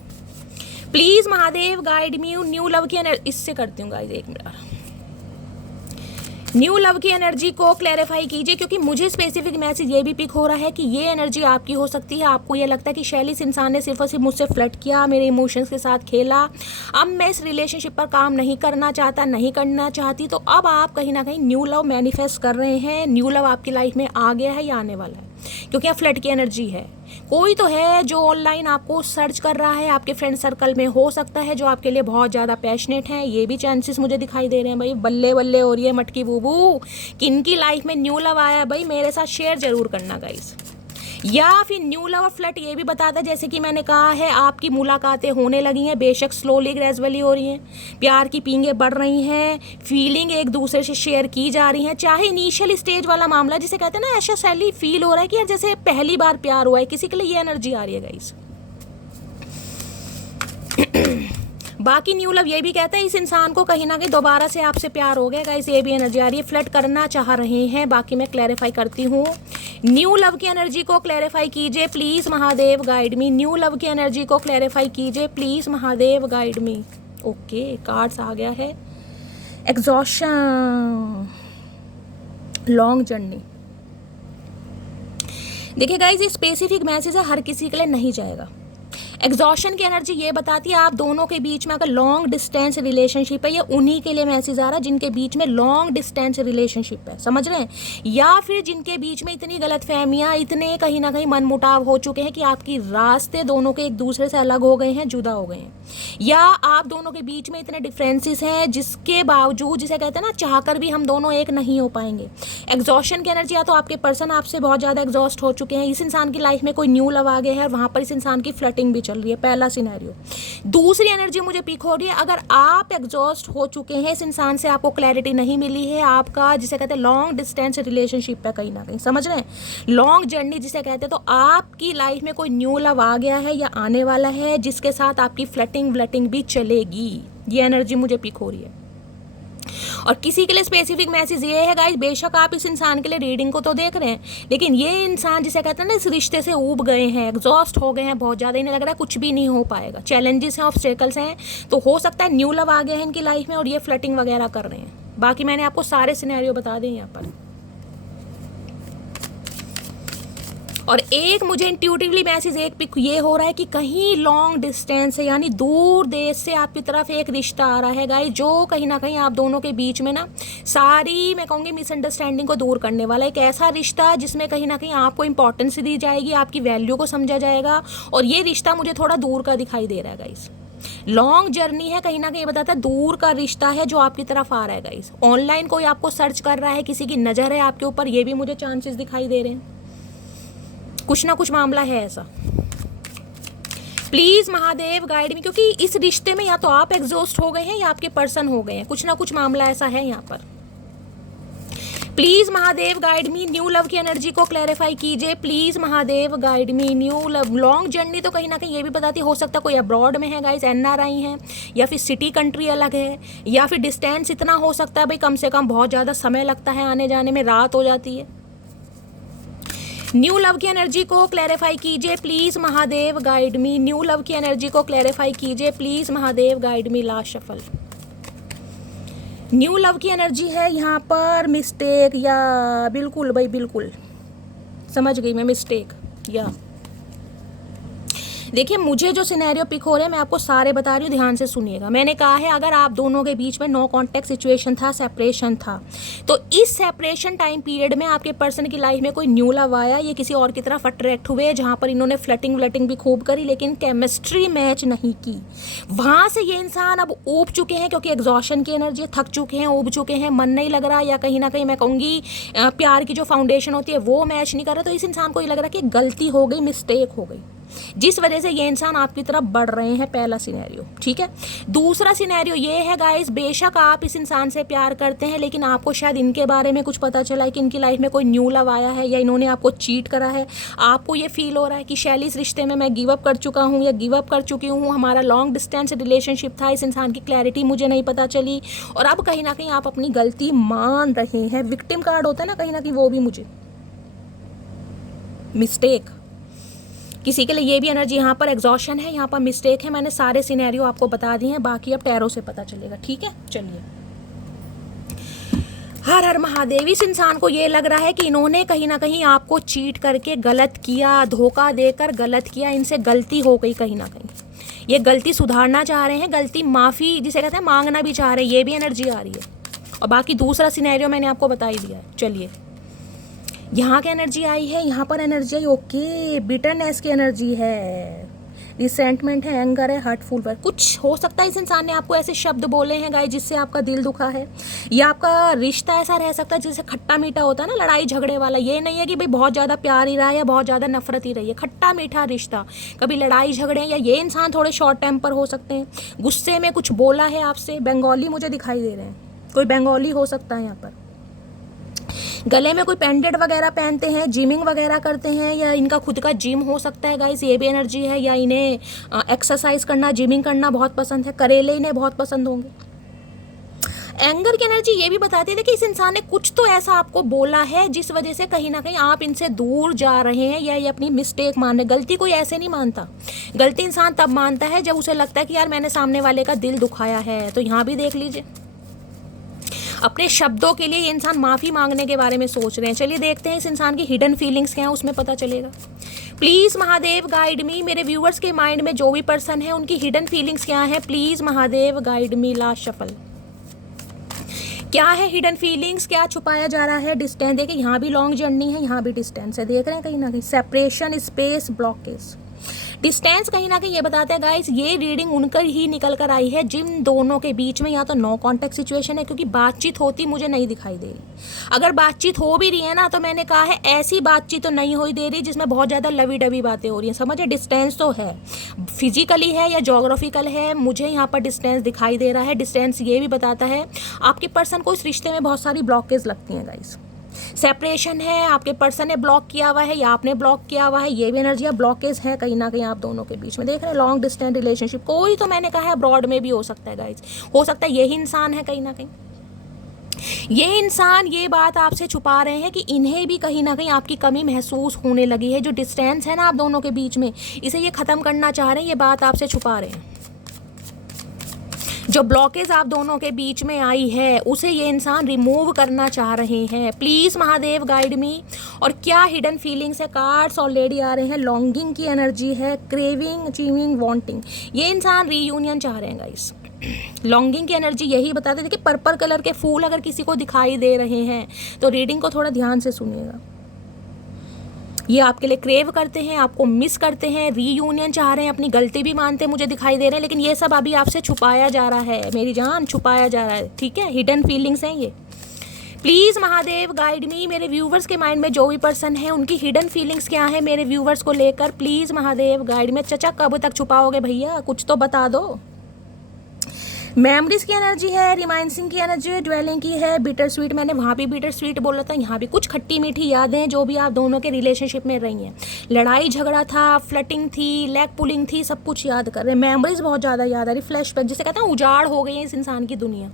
Please Mahadev guide me. New love की एनर्जी इससे करती हूँ गाइज, एक मिनट। न्यू लव की एनर्जी को क्लैरिफाई कीजिए, क्योंकि मुझे स्पेसिफिक मैसेज ये भी पिक हो रहा है कि ये एनर्जी आपकी हो सकती है। आपको ये लगता है कि शैली इस इंसान ने सिर्फ और सिर्फ मुझसे फ्लर्ट किया, मेरे इमोशंस के साथ खेला, अब मैं इस रिलेशनशिप पर काम नहीं करना चाहता, नहीं करना चाहती। तो अब आप कहीं ना कहीं न्यू लव मैनिफेस्ट कर रहे हैं, न्यू लव आपकी लाइफ में आ गया है या आने वाला है, क्योंकि आप फ्लर्ट की एनर्जी है। कोई तो है जो ऑनलाइन आपको सर्च कर रहा है, आपके फ्रेंड सर्कल में हो सकता है, जो आपके लिए बहुत ज़्यादा पैशनेट हैं, ये भी चांसेस मुझे दिखाई दे रहे हैं भाई। बल्ले बल्ले हो रही है मटकी बूबू, किनकी लाइफ में न्यू लव आया है भाई, मेरे साथ शेयर जरूर करना गाइस। या फिर न्यू लव और फ्लर्ट ये भी बताता है, जैसे कि मैंने कहा है, आपकी मुलाकातें होने लगी हैं, बेशक स्लोली ग्रेजुअली हो रही हैं, प्यार की पींगें बढ़ रही हैं, फीलिंग एक दूसरे से शेयर की जा रही हैं, चाहे इनिशियल स्टेज वाला मामला जिसे कहते हैं ना, ऐसा सैली फील हो रहा है कि यार जैसे पहली बार प्यार हुआ है, किसी के लिए ये एनर्जी आ रही है गाइस। बाकी न्यू लव ये भी कहता है इस इंसान को कहीं ना कहीं दोबारा से आपसे प्यार हो गया गाइस, ये भी एनर्जी आ रही है, फ्लर्ट करना चाह रहे हैं। बाकी मैं क्लैरिफाई करती हूँ। न्यू लव की एनर्जी को क्लैरिफाई कीजिए please Mahadev, guide me. New love की एनर्जी को क्लैरिफाई कीजिए please Mahadev, guide me. Okay cards आ गया है। Exhaustion, long journey. देखिए गाइस ये स्पेसिफिक मैसेज है, हर किसी के लिए नहीं जाएगा। एग्जॉशन की एनर्जी ये बताती है आप दोनों के बीच में अगर लॉन्ग डिस्टेंस रिलेशनशिप है, ये उन्हीं के लिए मैसेज आ रहा है जिनके बीच में लॉन्ग डिस्टेंस रिलेशनशिप है, समझ रहे हैं, या फिर जिनके बीच में इतनी गलतफहमियां, इतने कहीं ना कहीं मनमुटाव हो चुके हैं कि आपकी रास्ते दोनों के एक दूसरे से अलग हो गए हैं, जुदा हो गए हैं, या आप दोनों के बीच में इतने डिफरेंसेस हैं जिसके बावजूद, जिसे कहते हैं ना, चाहकर भी हम दोनों एक नहीं हो पाएंगे। एग्जॉशन की एनर्जी या तो आपके पर्सन आपसे बहुत ज़्यादा एग्जॉस्ट हो चुके हैं, इस इंसान की लाइफ में कोई न्यू लव आ गया है, वहाँ पर इस इंसान की फ्लर्टिंग भी चल रही है, पहला सिनेरियो। दूसरी एनर्जी मुझे पिक हो रही है, अगर आप एग्जॉस्ट हो चुके हैं, इस इंसान से आपको क्लैरिटी नहीं मिली है, आपका जिसे कहते हैं लॉन्ग डिस्टेंस रिलेशनशिप है कहीं ना कहीं, समझ रहे हैं, लॉन्ग जर्नी जिसे कहते हैं, तो आपकी लाइफ में कोई न्यू लव आ गया है या आने वाला है जिसके साथ आपकी फ्लर्टिंग व्लटिंग भी चलेगी, ये एनर्जी मुझे पिक हो रही है। और किसी के लिए स्पेसिफिक मैसेज ये है गाइस, बेशक आप इस इंसान के लिए रीडिंग को तो देख रहे हैं, लेकिन ये इंसान जिसे कहते हैं ना, इस रिश्ते से ऊब गए हैं, एग्जॉस्ट हो गए हैं बहुत ज़्यादा, इन्हें लग रहा है कुछ भी नहीं हो पाएगा, चैलेंजेस हैं, ऑब्स्टेकल्स हैं, तो हो सकता है न्यू लव आ गया है इनकी लाइफ में और ये फ्लर्टिंग वगैरह कर रहे हैं। बाकी मैंने आपको सारे सिनेरियो बता दें यहाँ पर। और एक मुझे इंट्यूटिवली मैसेज एक पिक ये हो रहा है कि कहीं लॉन्ग डिस्टेंस है, यानी दूर देश से आपकी तरफ एक रिश्ता आ रहा है गाइस, जो कहीं ना कहीं आप दोनों के बीच में ना सारी मैं कहूँगी मिसअंडरस्टैंडिंग को दूर करने वाला है। एक ऐसा रिश्ता जिसमें कहीं ना कहीं आपको इंपॉर्टेंस दी जाएगी, आपकी वैल्यू को समझा जाएगा, और ये रिश्ता मुझे थोड़ा दूर का दिखाई दे रहा है गाइस। लॉन्ग जर्नी है, कहीं ना कहीं बताता है दूर का रिश्ता है जो आपकी तरफ आ रहा है गाइस। ऑनलाइन कोई आपको सर्च कर रहा है, किसी की नज़र है आपके ऊपर, ये भी मुझे चांसेस दिखाई दे रहे हैं, कुछ ना कुछ मामला है ऐसा। प्लीज महादेव गाइड मी, क्योंकि इस रिश्ते में या तो आप एग्जॉस्ट हो गए हैं या आपके पर्सन हो गए हैं, कुछ ना कुछ मामला ऐसा है यहाँ पर। Please Mahadev guide me, new love की एनर्जी को क्लैरिफाई कीजिए। Please Mahadev guide me, new love. Long journey तो कहीं ना कहीं ये भी बताती हो सकता है कोई अब्रॉड में है गाइस, NRI है, या फिर सिटी कंट्री अलग है, या फिर डिस्टेंस इतना हो सकता है भाई कम से कम बहुत ज़्यादा समय लगता है आने जाने में, रात हो जाती है। न्यू लव की एनर्जी को क्लैरिफाई कीजिए please Mahadev guide me, new love की एनर्जी को क्लैरिफाई कीजिए please Mahadev guide me. Last shuffle, new love की एनर्जी है यहाँ पर मिस्टेक, या बिल्कुल भाई बिल्कुल समझ गई मैं, मिस्टेक। या देखिए मुझे जो सिनेरियो पिक हो रहे हैं मैं आपको सारे बता रही हूँ, ध्यान से सुनिएगा। मैंने कहा है अगर आप दोनों के बीच में नो कॉन्टेक्ट सिचुएशन था, सेपरेशन था, तो इस सेपरेशन टाइम पीरियड में आपके पर्सन की लाइफ में कोई न्यू लव आया, ये किसी और की तरफ अट्रैक्ट हुए, जहाँ पर इन्होंने फ्लटिंग व्लटिंग भी खूब करी लेकिन केमिस्ट्री मैच नहीं की। वहाँ से ये इंसान अब ऊब चुके हैं, क्योंकि एग्जॉशन की एनर्जी है, थक चुके हैं, ऊब चुके हैं, मन नहीं लग रहा, या कहीं ना कहीं मैं कहूँगी प्यार की जो फाउंडेशन होती है वो मैच नहीं कर रहा। तो इस इंसान को ये लग रहा है कि गलती हो गई, मिस्टेक हो गई, जिस वजह से ये इंसान आपकी तरफ बढ़ रहे हैं। पहला सिनेरियो, ठीक है। दूसरा सिनेरियो ये है गाइस, बेशक आप इस इंसान से प्यार करते हैं लेकिन आपको शायद इनके बारे में कुछ पता चला है कि इनकी लाइफ में कोई न्यू लव आया है, या इन्होंने आपको चीट करा है। आपको ये फील हो रहा है कि शैली इस रिश्ते में मैं गिव अप कर चुका हूँ या गिव अप कर चुकी हूँ, हमारा लॉन्ग डिस्टेंस रिलेशनशिप था, इस इंसान की क्लैरिटी मुझे नहीं पता चली, और अब कहीं ना कहीं आप अपनी गलती मान रहे हैं। विक्टिम कार्ड होता है ना कहीं ना कहीं, वो भी मुझे मिस्टेक, किसी के लिए ये भी एनर्जी यहाँ पर एग्जॉशन है, यहाँ पर मिस्टेक है। मैंने सारे सिनेरियो आपको बता दिए हैं, बाकी अब टैरो से पता चलेगा, ठीक है। चलिए, हर हर महादेव। इस इंसान को ये लग रहा है कि इन्होंने कहीं ना कहीं आपको चीट करके गलत किया, धोखा देकर गलत किया, इनसे गलती हो गई कहीं ना कहीं, ये गलती सुधारना चाह रहे हैं, गलती माफ़ी जिसे कहते हैं मांगना भी चाह रहे हैं, ये भी एनर्जी आ रही है। और बाकी दूसरा सिनेरियो मैंने आपको बता ही दिया है। चलिए, यहाँ की एनर्जी आई है, यहाँ पर एनर्जी आई, ओके, बिटरनेस की एनर्जी है, रिसेंटमेंट है, एंगर है, हर्टफुल पर कुछ हो सकता है इस इंसान ने आपको ऐसे शब्द बोले हैं गाइस जिससे आपका दिल दुखा है, या आपका रिश्ता ऐसा रह सकता है जैसे खट्टा मीठा होता है ना, लड़ाई झगड़े वाला। ये नहीं है कि भाई बहुत ज़्यादा प्यार ही रहा है या बहुत ज़्यादा नफरत ही रही है, खट्टा मीठा रिश्ता, कभी लड़ाई झगड़े, या ये इंसान थोड़े शॉर्ट टेम्पर हो सकते हैं, गुस्से में कुछ बोला है आपसे। बंगाली मुझे दिखाई दे रहे हैं, कोई बंगाली हो सकता है यहाँ पर। गले में कोई पेंडेंट वगैरह पहनते हैं, जिमिंग वगैरह करते हैं, या इनका खुद का जिम हो सकता है गाइस, ये भी एनर्जी है। या इन्हें एक्सरसाइज करना, जिमिंग करना बहुत पसंद है, करेले इन्हें बहुत पसंद होंगे। एंगर की एनर्जी ये भी बताती है कि इस इंसान ने कुछ तो ऐसा आपको बोला है जिस वजह से कहीं ना कहीं आप इनसे दूर जा रहे हैं, या ये अपनी मिस्टेक मान रहे। गलती कोई ऐसे नहीं मानता, गलती इंसान तब मानता है जब उसे लगता है कि यार मैंने सामने वाले का दिल दुखाया है। तो यहाँ भी देख लीजिए, अपने शब्दों के लिए ये इंसान माफ़ी मांगने के बारे में सोच रहे हैं। चलिए देखते हैं इस इंसान की हिडन फीलिंग्स क्या हैं, उसमें पता चलेगा। प्लीज़ महादेव गाइड मी, मेरे व्यूअर्स के माइंड में जो भी पर्सन है उनकी हिडन फीलिंग्स क्या है, please Mahadev guide me. Last shuffle, क्या है हिडन फीलिंग्स, क्या छुपाया जा रहा है। डिस्टेंस, देखिए यहाँ भी लॉन्ग जर्नी है, यहाँ भी डिस्टेंस है, देख रहे हैं कहीं ना कहीं सेपरेशन, स्पेस, ब्लॉकेज, डिस्टेंस कहीं ना कहीं ये बताते हैं गाइस, ये रीडिंग उनकर ही निकल कर आई है जिन दोनों के बीच में या तो नो कॉन्टेक्ट सिचुएशन है, क्योंकि बातचीत होती मुझे नहीं दिखाई दे रही। अगर बातचीत हो भी रही है ना, तो मैंने कहा है ऐसी बातचीत तो नहीं हो दे रही जिसमें बहुत ज़्यादा लवी डबी बातें हो रही हैं, समझे। डिस्टेंस तो है, फिजिकली है या जोग्राफिकल है, मुझे यहाँ पर डिस्टेंस दिखाई दे रहा है। डिस्टेंस ये भी बताता है आपके पर्सन को इस रिश्ते में बहुत सारी ब्लॉकेज लगती हैं गाइस। सेपरेशन है, आपके पर्सन ने ब्लॉक किया हुआ है या आपने ब्लॉक किया हुआ है, ये भी एनर्जी ब्लॉकेज है कहीं ना कहीं आप दोनों के बीच में। देख रहे हैं लॉन्ग डिस्टेंस रिलेशनशिप, कोई तो मैंने कहा है अब्रॉड में भी हो सकता है गाइस, हो सकता है यही इंसान है कहीं ना कहीं। ये इंसान ये बात आपसे छुपा रहे हैं कि इन्हें भी कहीं ना कहीं आपकी कमी महसूस होने लगी है। जो डिस्टेंस है ना आप दोनों के बीच में, इसे ये ख़त्म करना चाह रहे हैं, ये बात आपसे छुपा रहे हैं। जो ब्लॉकेज आप दोनों के बीच में आई है उसे ये इंसान रिमूव करना चाह रहे हैं। प्लीज़ महादेव गाइड मी। और क्या हिडन फीलिंग्स है, कार्ड्स ऑलरेडी आ रहे हैं। लॉन्गिंग की एनर्जी है, क्रेविंग, अचीविंग, वांटिंग, ये इंसान रीयूनियन चाह रहे हैं गाइस। लॉन्गिंग की एनर्जी यही बताते थे कि पर्पल कलर के फूल अगर किसी को दिखाई दे रहे हैं तो रीडिंग को थोड़ा ध्यान से सुनिएगा। ये आपके लिए क्रेव करते हैं, आपको मिस करते हैं, रीयूनियन चाह रहे हैं, अपनी गलती भी मानते हैं, मुझे दिखाई दे रहे हैं, लेकिन ये सब अभी आपसे छुपाया जा रहा है मेरी जान, छुपाया जा रहा है, ठीक है। हिडन फीलिंग्स हैं ये। प्लीज़ महादेव गाइड मी, मेरे व्यूवर्स के माइंड में जो भी पर्सन है उनकी हिडन फीलिंग्स क्या है मेरे व्यूवर्स को लेकर, प्लीज़ महादेव गाइड में। चचा कब तक छुपाओगे भैया, कुछ तो बता दो। मेमोरीज की एनर्जी है, रिमाइंसिंग की एनर्जी है, ड्वेलिंग की है, बिटर स्वीट, मैंने वहाँ भी बिटर स्वीट बोला था, यहाँ भी कुछ खट्टी मीठी यादें जो भी आप दोनों के रिलेशनशिप में रही हैं। लड़ाई झगड़ा था, फ्लटिंग थी, लेग पुलिंग थी, सब कुछ याद कर रहे हैं। मेमोरीज बहुत ज़्यादा याद आ रही, फ्लैशबैक जिसे कहते हैं उजाड़ हो गई है इस इंसान की दुनिया।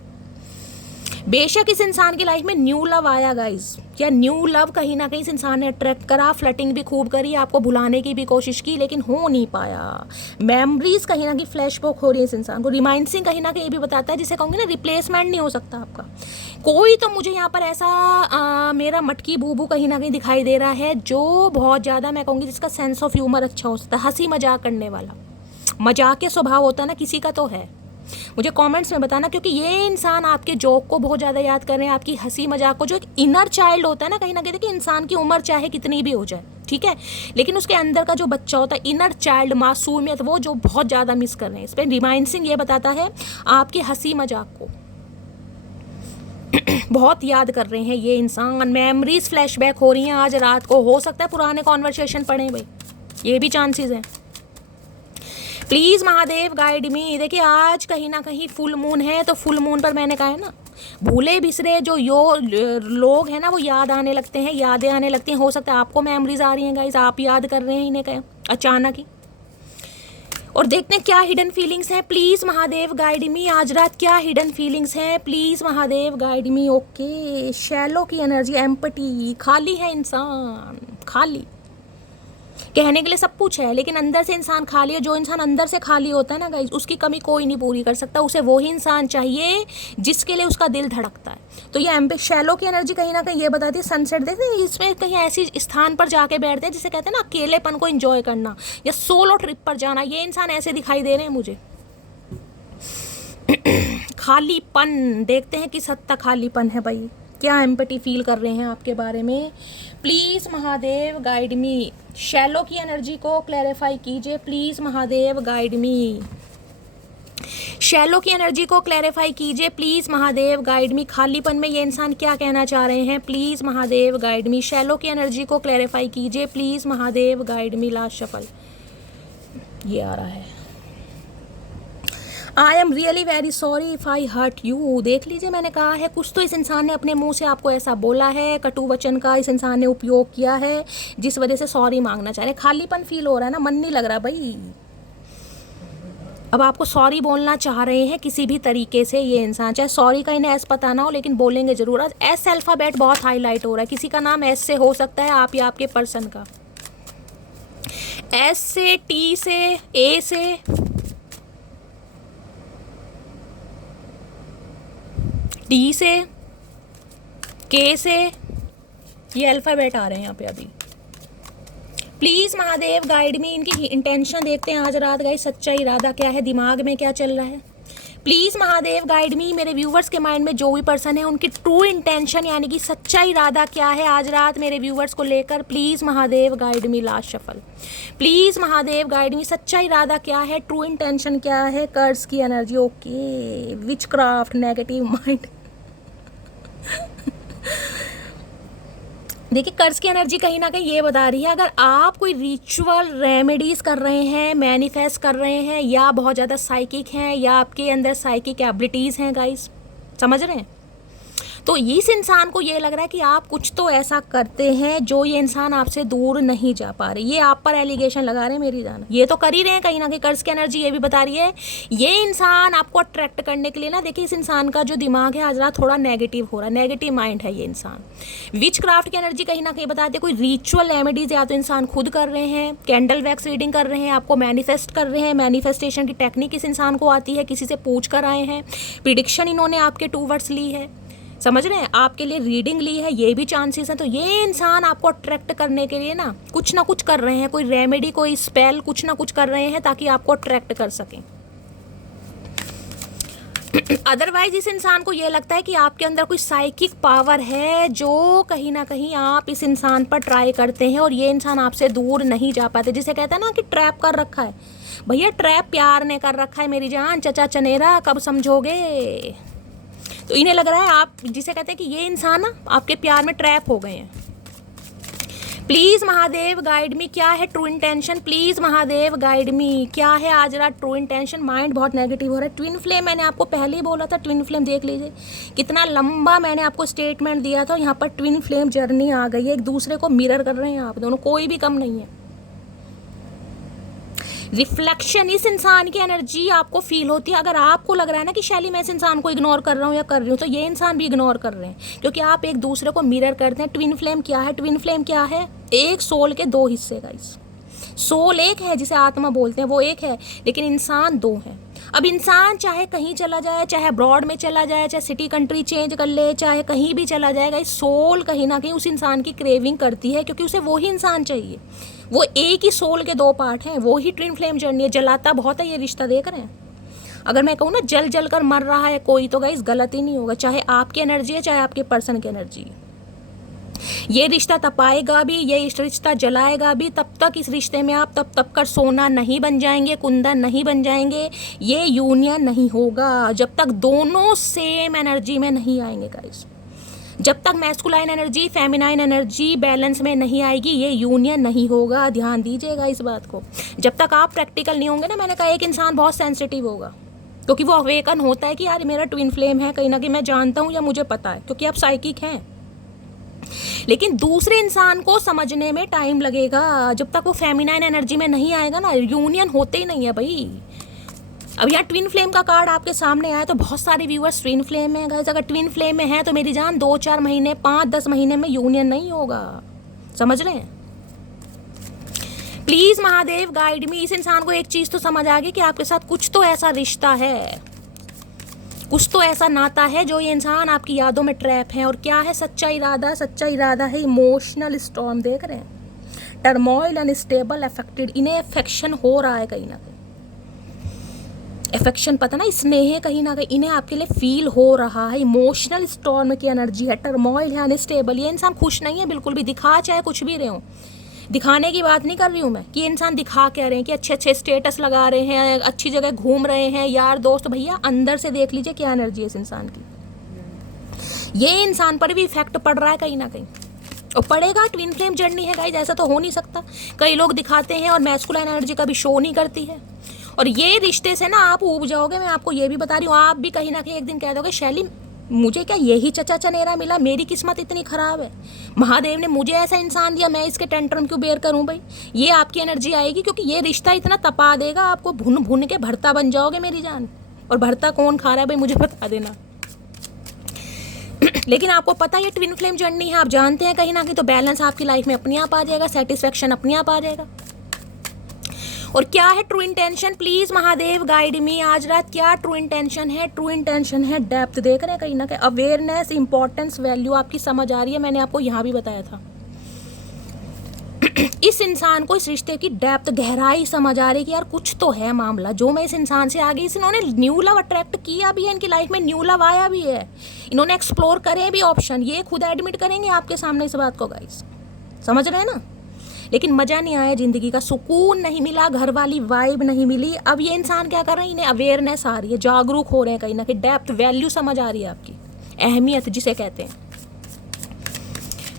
बेशक इस इंसान की लाइफ में न्यू लव आया गाइज, या न्यू लव कहीं ना कहीं इस इंसान ने अट्रैक्ट करा, फ्लटिंग भी खूब करी, आपको भुलाने की भी कोशिश की लेकिन हो नहीं पाया। मेमोरीज कहीं ना कहीं फ्लैशबैक हो रही है इस इंसान को। रिमाइंसिंग कहीं ना कहीं ये भी बताता है, जिसे कहूँगी ना रिप्लेसमेंट नहीं हो सकता आपका कोई। तो मुझे यहाँ पर ऐसा मेरा मटकी बूबू कहीं ना कहीं दिखाई दे रहा है जो बहुत ज़्यादा मैं कहूँगी जिसका सेंस ऑफ ह्यूमर अच्छा हो सकता है, हंसी मजाक करने वाला, मजाक के स्वभाव होता है ना किसी का तो है। मुझे कमेंट्स में बताना, क्योंकि ये इंसान आपके जोक को बहुत ज़्यादा याद कर रहे हैं, आपकी हंसी मजाक को। जो एक इनर चाइल्ड होता है ना, कहीं ना कहीं देखिए इंसान की उम्र चाहे कितनी भी हो जाए, ठीक है, लेकिन उसके अंदर का जो बच्चा होता है, इनर चाइल्ड, मासूमियत, वो जो बहुत ज़्यादा मिस कर रहे हैं। इस पर रिमाइंसिंग ये बताता है आपकी हंसी मजाक को बहुत याद कर रहे हैं ये इंसान। मेमोरीज फ्लैशबैक हो रही हैं आज रात को, हो सकता है पुराने कॉन्वर्सेशन पढ़ें भाई, ये भी चांसेस हैं। प्लीज़ महादेव गाइड मी। देखिए आज कहीं ना कहीं फुल मून है, तो फुल मून पर मैंने कहा है ना, भूले बिसरे जो लोग हैं ना वो याद आने लगते हैं, यादें आने लगती हैं। हो सकता है आपको मेमोरीज आ रही हैं गाइज, आप याद कर रहे हैं इन्हें कहीं अचानक ही। और देखते हैं क्या हिडन फीलिंग्स हैं। प्लीज़ महादेव गाइड मी, आज रात क्या हिडन फीलिंग्स हैं, please Mahadev guide me. Okay, shallow की एनर्जी, एम्पटी, खाली है इंसान, खाली, कहने के लिए सब कुछ है लेकिन अंदर से इंसान खाली है। जो इंसान अंदर से खाली होता है ना गाइस, उसकी कमी कोई नहीं पूरी कर सकता। उसे वही इंसान चाहिए जिसके लिए उसका दिल धड़कता है। तो ये शैलो की एनर्जी कहीं ना कहीं ये बताती है, सनसेट देखते हैं इसमें कहीं ऐसी स्थान पर जाके बैठते हैं जिसे कहते हैं ना अकेलेपन को एंजॉय करना या सोलो ट्रिप पर जाना। ये इंसान ऐसे दिखाई दे रहे हैं मुझे। खालीपन, देखते हैं किस हद तक खालीपन है भाई, क्या एम्पैथी फील कर रहे हैं आपके बारे में। Please Mahadev guide me, shallow की एनर्जी को क्लैरिफाई कीजिए। Please Mahadev guide me, shallow की एनर्जी को क्लैरिफाई कीजिए। प्लीज़ महादेव गाइड मी, खालीपन में ये इंसान क्या कहना चाह रहे हैं। Please Mahadev guide me, shallow की एनर्जी को क्लैरिफाई कीजिए। Please Mahadev guide me. Last shuffle ये आ रहा है। I am really very sorry if I hurt you. देख लीजिए, मैंने कहा है कुछ तो इस इंसान ने अपने मुंह से आपको ऐसा बोला है, कटु वचन का इस इंसान ने उपयोग किया है जिस वजह से सॉरी मांगना चाह रहे हैं। खालीपन फील हो रहा है ना, मन नहीं लग रहा भाई। अब आपको सॉरी बोलना चाह रहे हैं किसी भी तरीके से ये इंसान, चाहे सॉरी का इन्हें एस पता ना हो लेकिन बोलेंगे जरूर। आज एस अल्फ़ाबेट बहुत हाईलाइट हो रहा है, किसी का नाम एस से हो सकता है, आप या आपके पर्सन का। एस से, टी से, ए से, डी से, के से, ये अल्फ़ाबेट आ रहे हैं यहाँ पे अभी। प्लीज़ महादेव गाइड मी, इनकी इंटेंशन देखते हैं आज रात गाइस, सच्चा इरादा क्या है, दिमाग में क्या चल रहा है। प्लीज़ महादेव गाइड मी, मेरे व्यूवर्स के माइंड में जो भी पर्सन है उनकी ट्रू इंटेंशन यानी कि सच्चा इरादा क्या है आज रात मेरे व्यूवर्स को लेकर। Please Mahadev guide me. Last shuffle. Please Mahadev guide मी, सच्चा इरादा क्या है, ट्रू इंटेंशन क्या है। कर्स की एनर्जी, ओके, विच क्राफ्ट, नेगेटिव माइंड। देखिए कर्ज की एनर्जी कहीं ना कहीं ये बता रही है, अगर आप कोई रिचुअल रेमेडीज कर रहे हैं, मैनिफेस्ट कर रहे हैं, या बहुत ज़्यादा साइकिक हैं, या आपके अंदर साइकिक एबिलिटीज़ हैं गाइस, समझ रहे हैं, तो इस इंसान को ये लग रहा है कि आप कुछ तो ऐसा करते हैं जो ये इंसान आपसे दूर नहीं जा पा रहे। ये आप पर एलिगेशन लगा रहे हैं मेरी जान, ये तो कर ही रहे हैं कहीं ना कहीं। कर्ज की एनर्जी ये भी बता रही है ये इंसान आपको अट्रैक्ट करने के लिए ना, देखिए इस इंसान का जो दिमाग है आज रात थोड़ा नेगेटिव हो रहा है, नेगेटिव माइंड है ये इंसान। विच क्राफ्ट की एनर्जी कहीं ना कहीं बताती है कोई रिचुअल रेमेडीज या तो इंसान खुद कर रहे हैं, कैंडल वैक्स रीडिंग कर रहे हैं, आपको मैनिफेस्ट कर रहे हैं, मैनिफेस्टेशन की टेक्निक इस इंसान को आती है, किसी से पूछ कर आए हैं, प्रिडिक्शन इन्होंने आपके टूवर्ड्स ली है, समझ रहे हैं, आपके लिए रीडिंग ली है, ये भी चांसेस हैं। तो ये इंसान आपको अट्रैक्ट करने के लिए ना कुछ कर रहे हैं, कोई रेमेडी, कोई स्पेल, कुछ ना कुछ कर रहे हैं ताकि आपको अट्रैक्ट कर सकें। अदरवाइज इस इंसान को ये लगता है कि आपके अंदर कोई साइकिक पावर है जो कहीं ना कहीं आप इस इंसान पर ट्राई करते हैं और ये इंसान आपसे दूर नहीं जा पाते, जिसे कहते हैं ना कि ट्रैप कर रखा है। भैया ट्रैप प्यार ने कर रखा है मेरी जान, चचा चनेरा, कब समझोगे। तो तो इन्हें लग रहा है आप जिसे कहते हैं कि ये इंसान ना आपके प्यार में ट्रैप हो गए हैं। प्लीज महादेव गाइड मी, क्या है true intention? Please Mahadev guide me, क्या है आज रात ट्रू इंटेंशन? माइंड बहुत नेगेटिव हो रहा है। ट्विन फ्लेम, मैंने आपको पहले ही बोला था ट्विन फ्लेम, देख लीजिए कितना लंबा मैंने आपको स्टेटमेंट दिया था। यहाँ पर ट्विन फ्लेम जर्नी आ गई है, एक दूसरे को मिरर कर रहे हैं आप दोनों, कोई भी कम नहीं है। रिफ्लेक्शन, इस इंसान की एनर्जी आपको फील होती है। अगर आपको लग रहा है ना कि शैली मैं इस इंसान को इग्नोर कर रहा हूँ या कर रही हूँ, तो ये इंसान भी इग्नोर कर रहे हैं, क्योंकि आप एक दूसरे को मिरर करते हैं। ट्विन फ्लेम क्या है? ट्विन फ्लेम क्या है? एक सोल के दो हिस्से गाइस। सोल एक है जिसे आत्मा बोलते हैं, वो एक है, लेकिन इंसान दो है। अब इंसान चाहे कहीं चला जाए, चाहे अब्रॉड में चला जाए, चाहे सिटी कंट्री चेंज कर ले, चाहे कहीं भी चला जाएगा, इस सोल कहीं ना कहीं उस इंसान की क्रेविंग करती है, क्योंकि उसे वो ही इंसान चाहिए। वो एक ही सोल के दो पार्ट हैं, वो ही ट्विन फ्लेम जर्नी है। जलाता बहुत है ये रिश्ता, देख रहे हैं। अगर मैं कहूँ ना जल जल कर मर रहा है कोई, तो गाइस गलत ही नहीं होगा, चाहे आपकी एनर्जी है चाहे आपके पर्सन की एनर्जी। ये रिश्ता तपाएगा भी, ये रिश्ता जलाएगा भी। तब तक इस रिश्ते में आप तब कर सोना नहीं बन जाएंगे, कुंदन नहीं बन जाएंगे, ये यूनियन नहीं होगा जब तक दोनों सेम एनर्जी में नहीं आएंगे गाइस। जब तक masculine energy feminine energy balance में नहीं आएगी, ये यूनियन नहीं होगा। ध्यान दीजिएगा इस बात को। जब तक आप प्रैक्टिकल नहीं होंगे ना, मैंने कहा एक इंसान बहुत सेंसिटिव होगा, क्योंकि वो अवेकन होता है कि यार मेरा ट्विन फ्लेम है, कहीं ना कहीं मैं जानता हूँ या मुझे पता है, क्योंकि आप साइकिक हैं। लेकिन दूसरे इंसान को समझने में टाइम लगेगा। जब तक वो फेमिनाइन एनर्जी में नहीं आएगा ना, यूनियन होते ही नहीं है भाई। अब यहाँ ट्विन फ्लेम का कार्ड आपके सामने आया, तो बहुत सारे व्यूअर्स ट्विन फ्लेम में गाइस। अगर ट्विन फ्लेम में है तो मेरी जान 2-4 महीने 5-10 महीने में यूनियन नहीं होगा, समझ रहे हैं? प्लीज महादेव गाइड मी। इस इंसान को एक चीज तो समझ आ गई कि आपके साथ कुछ तो ऐसा रिश्ता है, कुछ तो ऐसा नाता है जो ये इंसान आपकी यादों में ट्रैप है। और क्या है सच्चा इरादा? सच्चा इरादा है इमोशनल स्टॉर्म, देख रहे हैं, टर्मोइल, अनस्टेबल, अफेक्टेड। इन्हें अफेक्शन हो रहा है कहीं ना कहीं, अफेक्शन पता ना, स्नेह कहीं ना कहीं इन्हें आपके लिए फील हो रहा है। इमोशनल स्टॉर्म की एनर्जी है, टर्मोइल है, अनस्टेबल। ये इंसान खुश नहीं है बिल्कुल भी, दिखा चाहे कुछ भी रहे हो। दिखाने की बात नहीं कर रही हूँ मैं कि ये इंसान दिखा क्या रहे हैं, कि अच्छे अच्छे स्टेटस लगा रहे हैं, अच्छी जगह घूम रहे हैं, यार दोस्त। भैया अंदर से देख लीजिए क्या एनर्जी है इस इंसान की। ये इंसान पर भी इफेक्ट पड़ रहा है कहीं ना कहीं, और पड़ेगा। ट्विन फ्लेम जर्नी है गाइस, ऐसा तो हो नहीं सकता। कई लोग दिखाते हैं और मैस्कुलाइन एनर्जी कभी शो नहीं करती है। और ये रिश्ते से ना आप ऊब जाओगे, मैं आपको ये भी बता रही हूँ। आप भी कहीं ना कहीं एक दिन कह दोगे शैली मुझे क्या यही चचा चनेरा मिला, मेरी किस्मत इतनी खराब है, महादेव ने मुझे ऐसा इंसान दिया, मैं इसके टेंट्रम क्यों बेयर करूं भाई। ये आपकी एनर्जी आएगी, क्योंकि ये रिश्ता इतना तपा देगा आपको, भुन भुन के भरता बन जाओगे मेरी जान। और भरता कौन खा रहा है भाई, मुझे बता देना। लेकिन आपको पता है ये ट्विन फ्लेम जर्नी है, आप जानते हैं कहीं ना कहीं, तो बैलेंस आपकी लाइफ में अपने आप आ जाएगा, सेटिस्फेक्शन अपने आप आ जाएगा। और क्या है true intention? Please Mahadev guide मी। आज रात क्या ट्रू इंटेंशन है? ट्रू इंटेंशन है डेप्थ, देख रहे हैं कहीं ना कहीं, अवेयरनेस, इंपॉर्टेंस, वैल्यू आपकी समझ आ रही है। मैंने आपको यहाँ भी बताया था इस इंसान को इस रिश्ते की डेप्थ, गहराई समझ आ रही है कि यार कुछ तो है मामला, जो मैं इस इंसान से आगे, इन्होंने न्यू लव अट्रैक्ट किया भी है, इनकी लाइफ में न्यू लव आया भी है, इन्होंने एक्सप्लोर करे भी ऑप्शन, ये खुद एडमिट करेंगे आपके सामने इस बात को गाइस, समझ रहे हैं ना। लेकिन मज़ा नहीं आया, ज़िंदगी का सुकून नहीं मिला, घर वाली वाइब नहीं मिली। अब ये इंसान क्या कर रहे हैं, इन्हें अवेयरनेस आ रही है, जागरूक हो रहे हैं कहीं ना कहीं, डेप्थ, वैल्यू समझ आ रही है आपकी, अहमियत जिसे कहते हैं।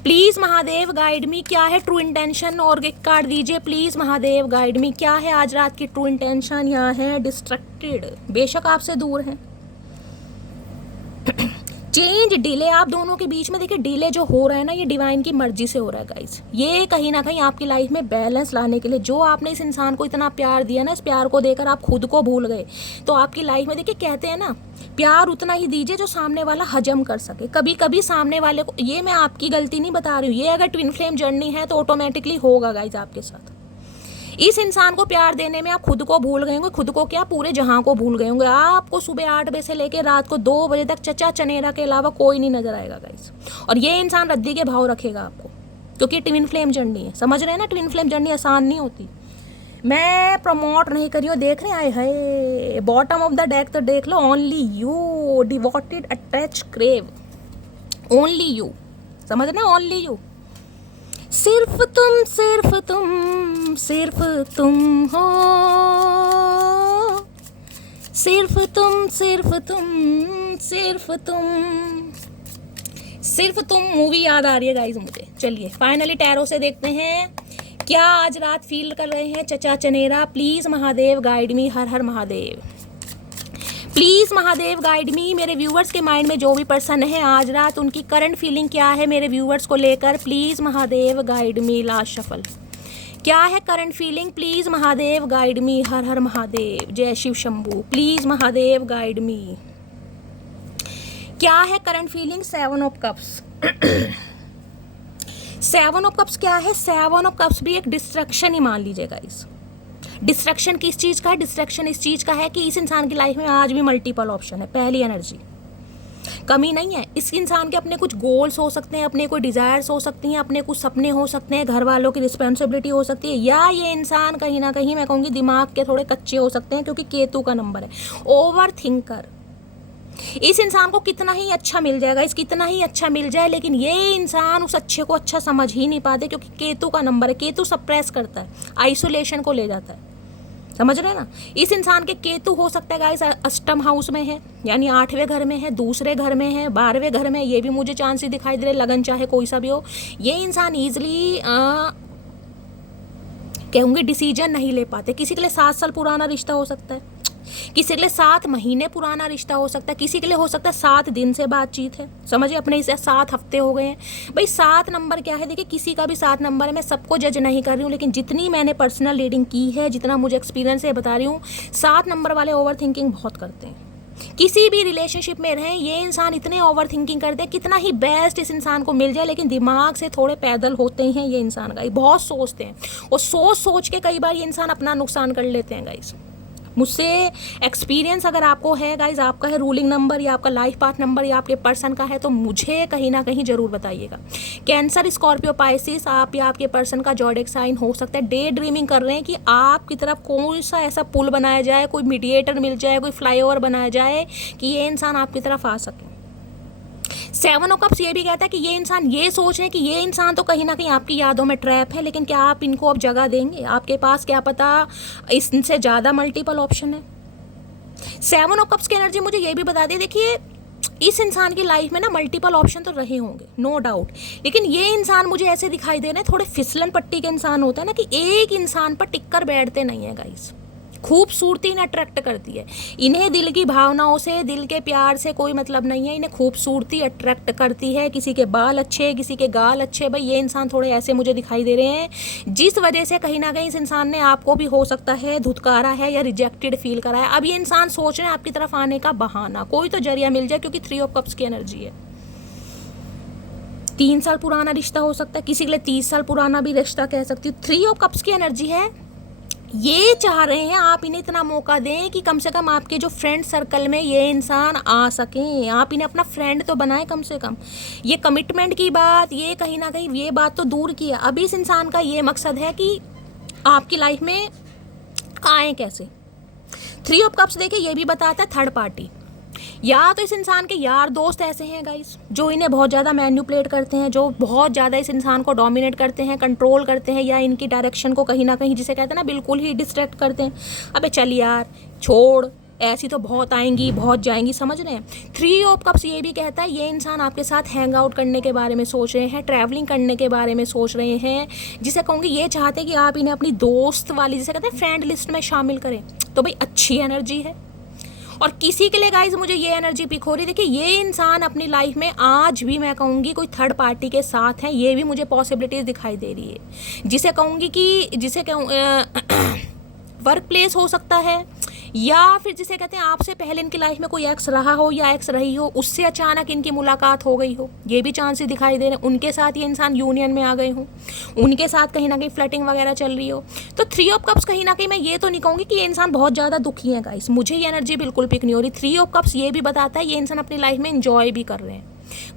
प्लीज़ महादेव गाइड मी, क्या है ट्रू इंटेंशन? और एक कार्ड दीजिए प्लीज़ महादेव गाइड मी, क्या है आज रात की ट्रू इंटेंशन? यहाँ है डिस्ट्रैक्टेड, बेशक आपसे दूर हैं, चेंज, डिले आप दोनों के बीच में। देखिए डिले जो हो रहा है ना, ये डिवाइन की मर्जी से हो रहा है गाइस। ये कहीं ना कहीं आपकी लाइफ में बैलेंस लाने के लिए, जो आपने इस इंसान को इतना प्यार दिया ना, इस प्यार को देकर आप खुद को भूल गए, तो आपकी लाइफ में देखिए कहते हैं ना, प्यार उतना ही दीजिए जो सामने वाला हजम कर सके। कभी कभी सामने वाले को, ये मैं आपकी गलती नहीं बता रही हूँ, ये अगर ट्विन फ्लेम जर्नी है तो ऑटोमेटिकली होगा गाइस आपके साथ। इस इंसान को प्यार देने में आप खुद को भूल गए होंगे, खुद को क्या पूरे जहां को भूल गए होंगे। आपको सुबह 8 बजे से लेकर रात को 2 बजे तक चचा चनेरा के अलावा कोई नहीं नजर आएगा गाइस। और ये इंसान रद्दी के भाव रखेगा आपको, क्योंकि ट्विन फ्लेम जर्नी है, समझ रहे हैं ना। ट्विन फ्लेम जर्नी आसान नहीं होती, मैं प्रमोट नहीं करी हूँ, देख रहे हैं, आए है बॉटम ऑफ द डेक तो देख लो, only you, devoted, attach, crave, only you, समझ रहे हैं, ओनली यू, सिर्फ तुम, सिर्फ तुम, सिर्फ तुम हो, सिर्फ तुम, सिर्फ तुम, सिर्फ तुम मूवी याद आ रही है गाइज मुझे। चलिए फाइनली टैरो से देखते हैं क्या आज रात फील कर रहे हैं चचा चनेरा। Please Mahadev guide me, Har Har Mahadev. Please Mahadev guide me. मेरे व्यूवर्स के माइंड में जो भी पर्सन है आज रात उनकी करंट फीलिंग क्या है मेरे व्यूवर्स को लेकर। Please Mahadev guide me. Last shuffle. क्या है current feeling? Please Mahadev guide me, Har Har Mahadev. जय Shiv Shambhu. Please Mahadev guide me. क्या है current feeling? 7 of cups. 7 of cups क्या है? 7 ऑफ कप्स भी एक डिस्ट्रक्शन ही मान लीजिएगा। इस डिस्ट्रक्शन किस चीज का है? डिस्ट्रक्शन इस चीज का है कि इस इंसान की लाइफ में आज भी मल्टीपल ऑप्शन है। पहली एनर्जी, कमी नहीं है। इस इंसान के अपने कुछ गोल्स हो सकते हैं, अपने कोई डिजायर्स हो सकती हैं, अपने कुछ सपने हो सकते हैं, घर वालों की रिस्पॉन्सिबिलिटी हो सकती है, या ये इंसान कहीं ना कहीं मैं कहूँगी दिमाग के थोड़े कच्चे हो सकते हैं, क्योंकि केतु का नंबर है। Over thinker. इस इंसान को कितना ही अच्छा मिल जाएगा, इस कितना ही अच्छा मिल जाए, लेकिन ये इंसान उस अच्छे को अच्छा समझ ही नहीं पाते, क्योंकि केतु का नंबर है। केतु सप्रेस करता है, आइसोलेशन को ले जाता है। समझ रहे हैं ना? इस इंसान के केतु हो सकता है गाइस अष्टम हाउस में है, यानी 8वें घर में है, दूसरे घर में है, 12वें घर में। ये भी मुझे चांस दिखाई दे रहे, लगन चाहे कोई सा भी हो। ये इंसान ईजिली कहूँगी डिसीजन नहीं ले पाते। किसी के लिए 7 साल पुराना रिश्ता हो सकता है, किसी के लिए 7 महीने पुराना रिश्ता हो सकता है, किसी के लिए हो सकता है 7 दिन से बातचीत है। समझिए, अपने इसे 7 हफ्ते हो गए हैं। भाई 7 नंबर क्या है? देखिए किसी का भी 7 नंबर है, मैं सबको जज नहीं कर रही हूँ, लेकिन जितनी मैंने पर्सनल रीडिंग की है, जितना मुझे एक्सपीरियंस है बता रही हूँ, 7 नंबर वाले ओवर थिंकिंग बहुत करते हैं। किसी भी रिलेशनशिप में रहें, ये इंसान इतने ओवर थिंकिंग करते हैं, कितना ही बेस्ट इस इंसान को मिल जाए, लेकिन दिमाग से थोड़े पैदल होते हैं ये इंसान गाइस। बहुत सोचते हैं, और सोच के कई बार ये इंसान अपना नुकसान कर लेते हैं गाइस। मुझसे एक्सपीरियंस अगर आपको है गाइज, आपका है रूलिंग नंबर या आपका लाइफ पाथ नंबर या आपके पर्सन का है, तो मुझे कहीं ना कहीं ज़रूर बताइएगा। कैंसर, स्कॉर्पियो, पाइसिस, आप या आपके पर्सन का जॉडिक साइन हो सकता है। डे ड्रीमिंग कर रहे हैं कि आपकी तरफ कौन सा ऐसा पुल बनाया जाए, कोई मीडिएटर मिल जाए, कोई फ्लाईओवर बनाया जाए कि ये इंसान आपकी तरफ आ सके। 7 ऑफ कप्स ये भी कहता है कि ये इंसान ये सोच रहे हैं कि ये इंसान तो कहीं ना कहीं आपकी यादों में ट्रैप है, लेकिन क्या आप इनको अब जगह देंगे? आपके पास क्या पता इससे ज़्यादा मल्टीपल ऑप्शन है। 7 ऑफ कप्स की एनर्जी मुझे ये भी बता दी। देखिए इस इंसान की लाइफ में ना मल्टीपल ऑप्शन तो रहे होंगे, नो डाउट, लेकिन ये इंसान मुझे ऐसे दिखाई दे रहे हैं, थोड़े फिसलन पट्टी के इंसान होता है ना, कि एक इंसान पर टिक कर बैठते नहीं है गाइस। खूबसूरती इन्हें अट्रैक्ट करती है। इन्हें दिल की भावनाओं से, दिल के प्यार से कोई मतलब नहीं है, इन्हें खूबसूरती अट्रैक्ट करती है। किसी के बाल अच्छे, किसी के गाल अच्छे, भाई ये इंसान थोड़े ऐसे मुझे दिखाई दे रहे हैं, जिस वजह से कहीं ना कहीं इस इंसान ने आपको भी हो सकता है धुतकारा है या रिजेक्टेड फील करा है। अब ये इंसान सोच रहे हैं आपकी तरफ आने का बहाना, कोई तो जरिया मिल जाए, क्योंकि 3 ऑफ कप्स की एनर्जी है। 3 साल पुराना रिश्ता हो सकता है, किसी के लिए 30 साल पुराना भी रिश्ता कह सकती हूँ। 3 ऑफ कप्स की एनर्जी है। ये चाह रहे हैं आप इन्हें इतना मौका दें कि कम से कम आपके जो फ्रेंड सर्कल में ये इंसान आ सकें, आप इन्हें अपना फ्रेंड तो बनाएं कम से कम। ये कमिटमेंट की बात, ये कहीं ना कहीं ये बात तो दूर की है। अभी इस इंसान का ये मकसद है कि आपकी लाइफ में आए कैसे। 3 ऑफ कप्स देखिए ये भी बताता है थर्ड पार्टी, या तो इस इंसान के यार दोस्त ऐसे हैं गाइस जो इन्हें बहुत ज़्यादा मैन्युपुलेट करते हैं, जो बहुत ज़्यादा इस इंसान को डोमिनेट करते हैं, कंट्रोल करते हैं, या इनकी डायरेक्शन को कहीं ना कहीं जिसे कहते हैं ना बिल्कुल ही डिस्ट्रैक्ट करते हैं। अबे चल यार छोड़, ऐसी तो बहुत आएंगी बहुत जाएंगी, समझ रहे हैं। 3 ऑफ कप्स ये भी कहता है ये इंसान आपके साथ हैंग आउट करने के बारे में सोच रहे हैं, ट्रैवलिंग करने के बारे में सोच रहे हैं, जिसे कहूँगी ये चाहते हैं कि आप इन्हें अपनी दोस्त वाली जिसे कहते हैं फ्रेंड लिस्ट में शामिल करें। तो भाई अच्छी एनर्जी है। और किसी के लिए गाइज मुझे ये एनर्जी पिक हो रही है। देखिए ये इंसान अपनी लाइफ में आज भी मैं कहूँगी कोई थर्ड पार्टी के साथ है, ये भी मुझे पॉसिबिलिटीज दिखाई दे रही है। जिसे कहूँगी कि जिसे कहूँ वर्क प्लेस हो सकता है, या फिर जिसे कहते हैं आपसे पहले इनकी लाइफ में कोई एक्स रहा हो या एक्स रही हो, उससे अचानक इनकी मुलाकात हो गई हो, ये भी चांसेस दिखाई दे रहे हैं। उनके साथ ये इंसान यूनियन में आ गए हों, उनके साथ कहीं ना कहीं फ्लर्टिंग वगैरह चल रही हो। तो 3 ऑफ कप्स कहीं ना कहीं मैं ये तो नहीं कहूँगी कि ये इंसान बहुत ज़्यादा दुखी है गाइस, मुझे ये एनर्जी बिल्कुल पिक नहीं हो रही। 3 ऑफ कप्स ये भी बताता है ये इंसान अपनी लाइफ में इंजॉय भी कर रहे हैं,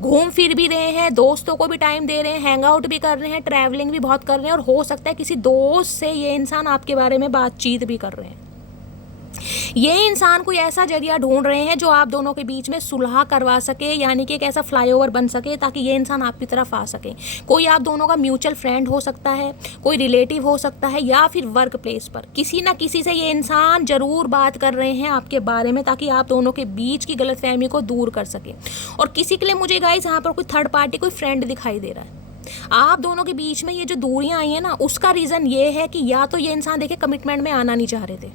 घूम फिर भी रहे हैं, दोस्तों को भी टाइम दे रहे हैं, हैंग आउट भी कर रहे हैं, ट्रैवलिंग भी बहुत कर रहे हैं, और हो सकता है किसी दोस्त से ये इंसान आपके बारे में बातचीत भी कर रहे हैं। ये इंसान कोई ऐसा जरिया ढूंढ रहे हैं जो आप दोनों के बीच में सुलह करवा सके, यानी कि एक ऐसा फ्लाईओवर बन सके ताकि ये इंसान आपकी तरफ आ सके। कोई आप दोनों का म्यूचुअल फ्रेंड हो सकता है, कोई रिलेटिव हो सकता है, या फिर वर्क प्लेस पर किसी ना किसी से ये इंसान ज़रूर बात कर रहे हैं आपके बारे में, ताकि आप दोनों के बीच की गलतफहमी को दूर कर सके। और किसी के लिए मुझे गाइस यहाँ पर कोई थर्ड पार्टी, कोई फ्रेंड दिखाई दे रहा है। आप दोनों के बीच में ये जो दूरियां आई हैं ना, उसका रीज़न ये है कि या तो ये इंसान देखिए कमिटमेंट में आना नहीं चाह रहे थे,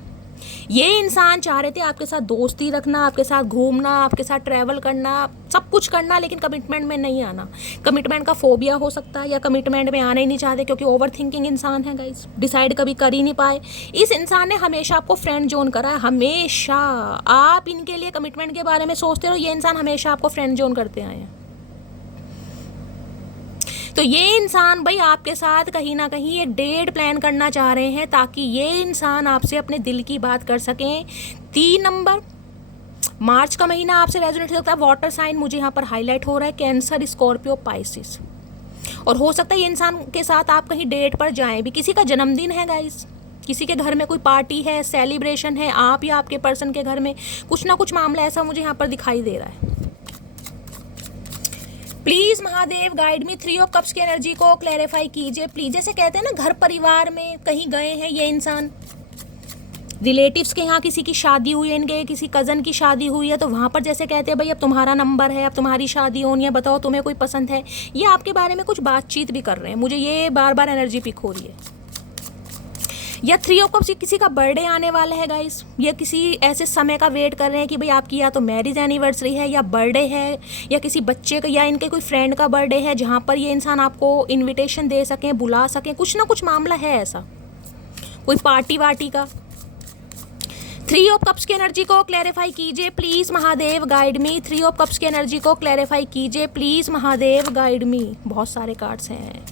ये इंसान चाह रहे थे आपके साथ दोस्ती रखना, आपके साथ घूमना, आपके साथ ट्रैवल करना, सब कुछ करना, लेकिन कमिटमेंट में नहीं आना। कमिटमेंट का फोबिया हो सकता है, या कमिटमेंट में आना ही नहीं चाहते क्योंकि ओवर थिंकिंग इंसान है गाइस, डिसाइड कभी कर ही नहीं पाए। इस इंसान ने हमेशा आपको फ्रेंड जोन करा है, हमेशा। आप इनके लिए कमिटमेंट के बारे में सोचते रहो, ये इंसान हमेशा आपको फ्रेंड जोन करते आए हैं। तो ये इंसान भाई आपके साथ कहीं ना कहीं एक डेट प्लान करना चाह रहे हैं ताकि ये इंसान आपसे अपने दिल की बात कर सकें। 3 नंबर, मार्च का महीना आपसे रेजोनेट हो सकता है। वाटर साइन मुझे यहाँ पर हाईलाइट हो रहा है, कैंसर, स्कॉर्पियो, पाइसिस। और हो सकता है ये इंसान के साथ आप कहीं डेट पर जाएं भी। किसी का जन्मदिन है गाइस, किसी के घर में कोई पार्टी है, सेलिब्रेशन है, आप या आपके पर्सन के घर में कुछ ना कुछ मामला ऐसा मुझे यहाँ पर दिखाई दे रहा है। Please Mahadev guide me, 3 of cups की एनर्जी को क्लैरिफाई कीजिए प्लीज। जैसे कहते हैं ना, घर परिवार में कहीं गए हैं ये इंसान, रिलेटिव्स के यहाँ किसी की शादी हुई है, इनके किसी कज़न की शादी हुई है, तो वहाँ पर जैसे कहते हैं भाई अब तुम्हारा नंबर है, अब तुम्हारी शादी होनी है, बताओ तुम्हें कोई पसंद है। ये आपके बारे में कुछ बातचीत भी कर रहे हैं, मुझे ये बार बार एनर्जी पिक हो रही है। या 3 ऑफ कप्स, किसी का बर्थडे आने वाला है गाइस, या किसी ऐसे समय का वेट कर रहे हैं कि भाई आपकी या तो मैरिज एनिवर्सरी है या बर्थडे है, या किसी बच्चे का या इनके कोई फ्रेंड का बर्थडे है जहाँ पर ये इंसान आपको इनविटेशन दे सकें, बुला सकें। कुछ ना कुछ मामला है ऐसा, कोई पार्टी वार्टी का। 3 ऑफ कप्स की एनर्जी को क्लैरिफाई कीजिए please Mahadev guide me. 3 of cups की एनर्जी को क्लैरिफाई कीजिए प्लीज महादेव गाइड मी। बहुत सारे कार्ड्स हैं।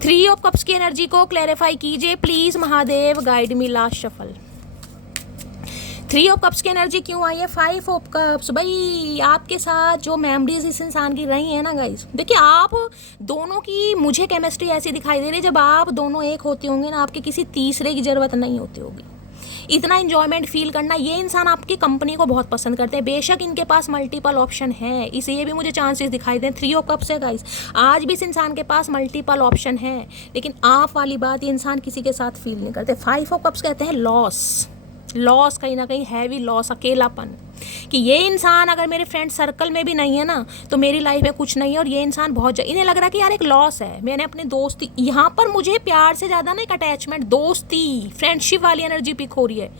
3 ऑफ कप्स की एनर्जी को क्लैरिफाई कीजिए please Mahadev guide me. Last shuffle. 3 of cups की एनर्जी क्यों आई है? 5 ऑफ कप्स। भाई आपके साथ जो मेमोरीज इस इंसान की रही है ना गाइस, देखिए आप दोनों की मुझे केमिस्ट्री ऐसी दिखाई दे रही है, जब आप दोनों एक होते होंगे ना, आपके किसी तीसरे की जरूरत नहीं होती होगी। इतना इंजॉयमेंट फील करना, ये इंसान आपकी कंपनी को बहुत पसंद करते हैं। बेशक इनके पास मल्टीपल ऑप्शन है, इसलिए भी मुझे चांसेस दिखाई दें। 3 ऑफ कप्स है गाइस, आज भी इस इंसान के पास मल्टीपल ऑप्शन है, लेकिन आप वाली बात ये इंसान किसी के साथ फील नहीं करते। 5 ऑफ कप्स कहते हैं लॉस, कहीं ना कहीं हैवी लॉस, अकेलापन, कि ये इंसान अगर मेरे फ्रेंड सर्कल में भी नहीं है ना, तो मेरी लाइफ में कुछ नहीं है। और ये इंसान बहुत इन्हें लग रहा है कि यार एक लॉस है, मैंने अपने दोस्ती, यहाँ पर मुझे प्यार से ज़्यादा ना एक अटैचमेंट, दोस्ती, फ्रेंडशिप वाली एनर्जी पिक हो रही है।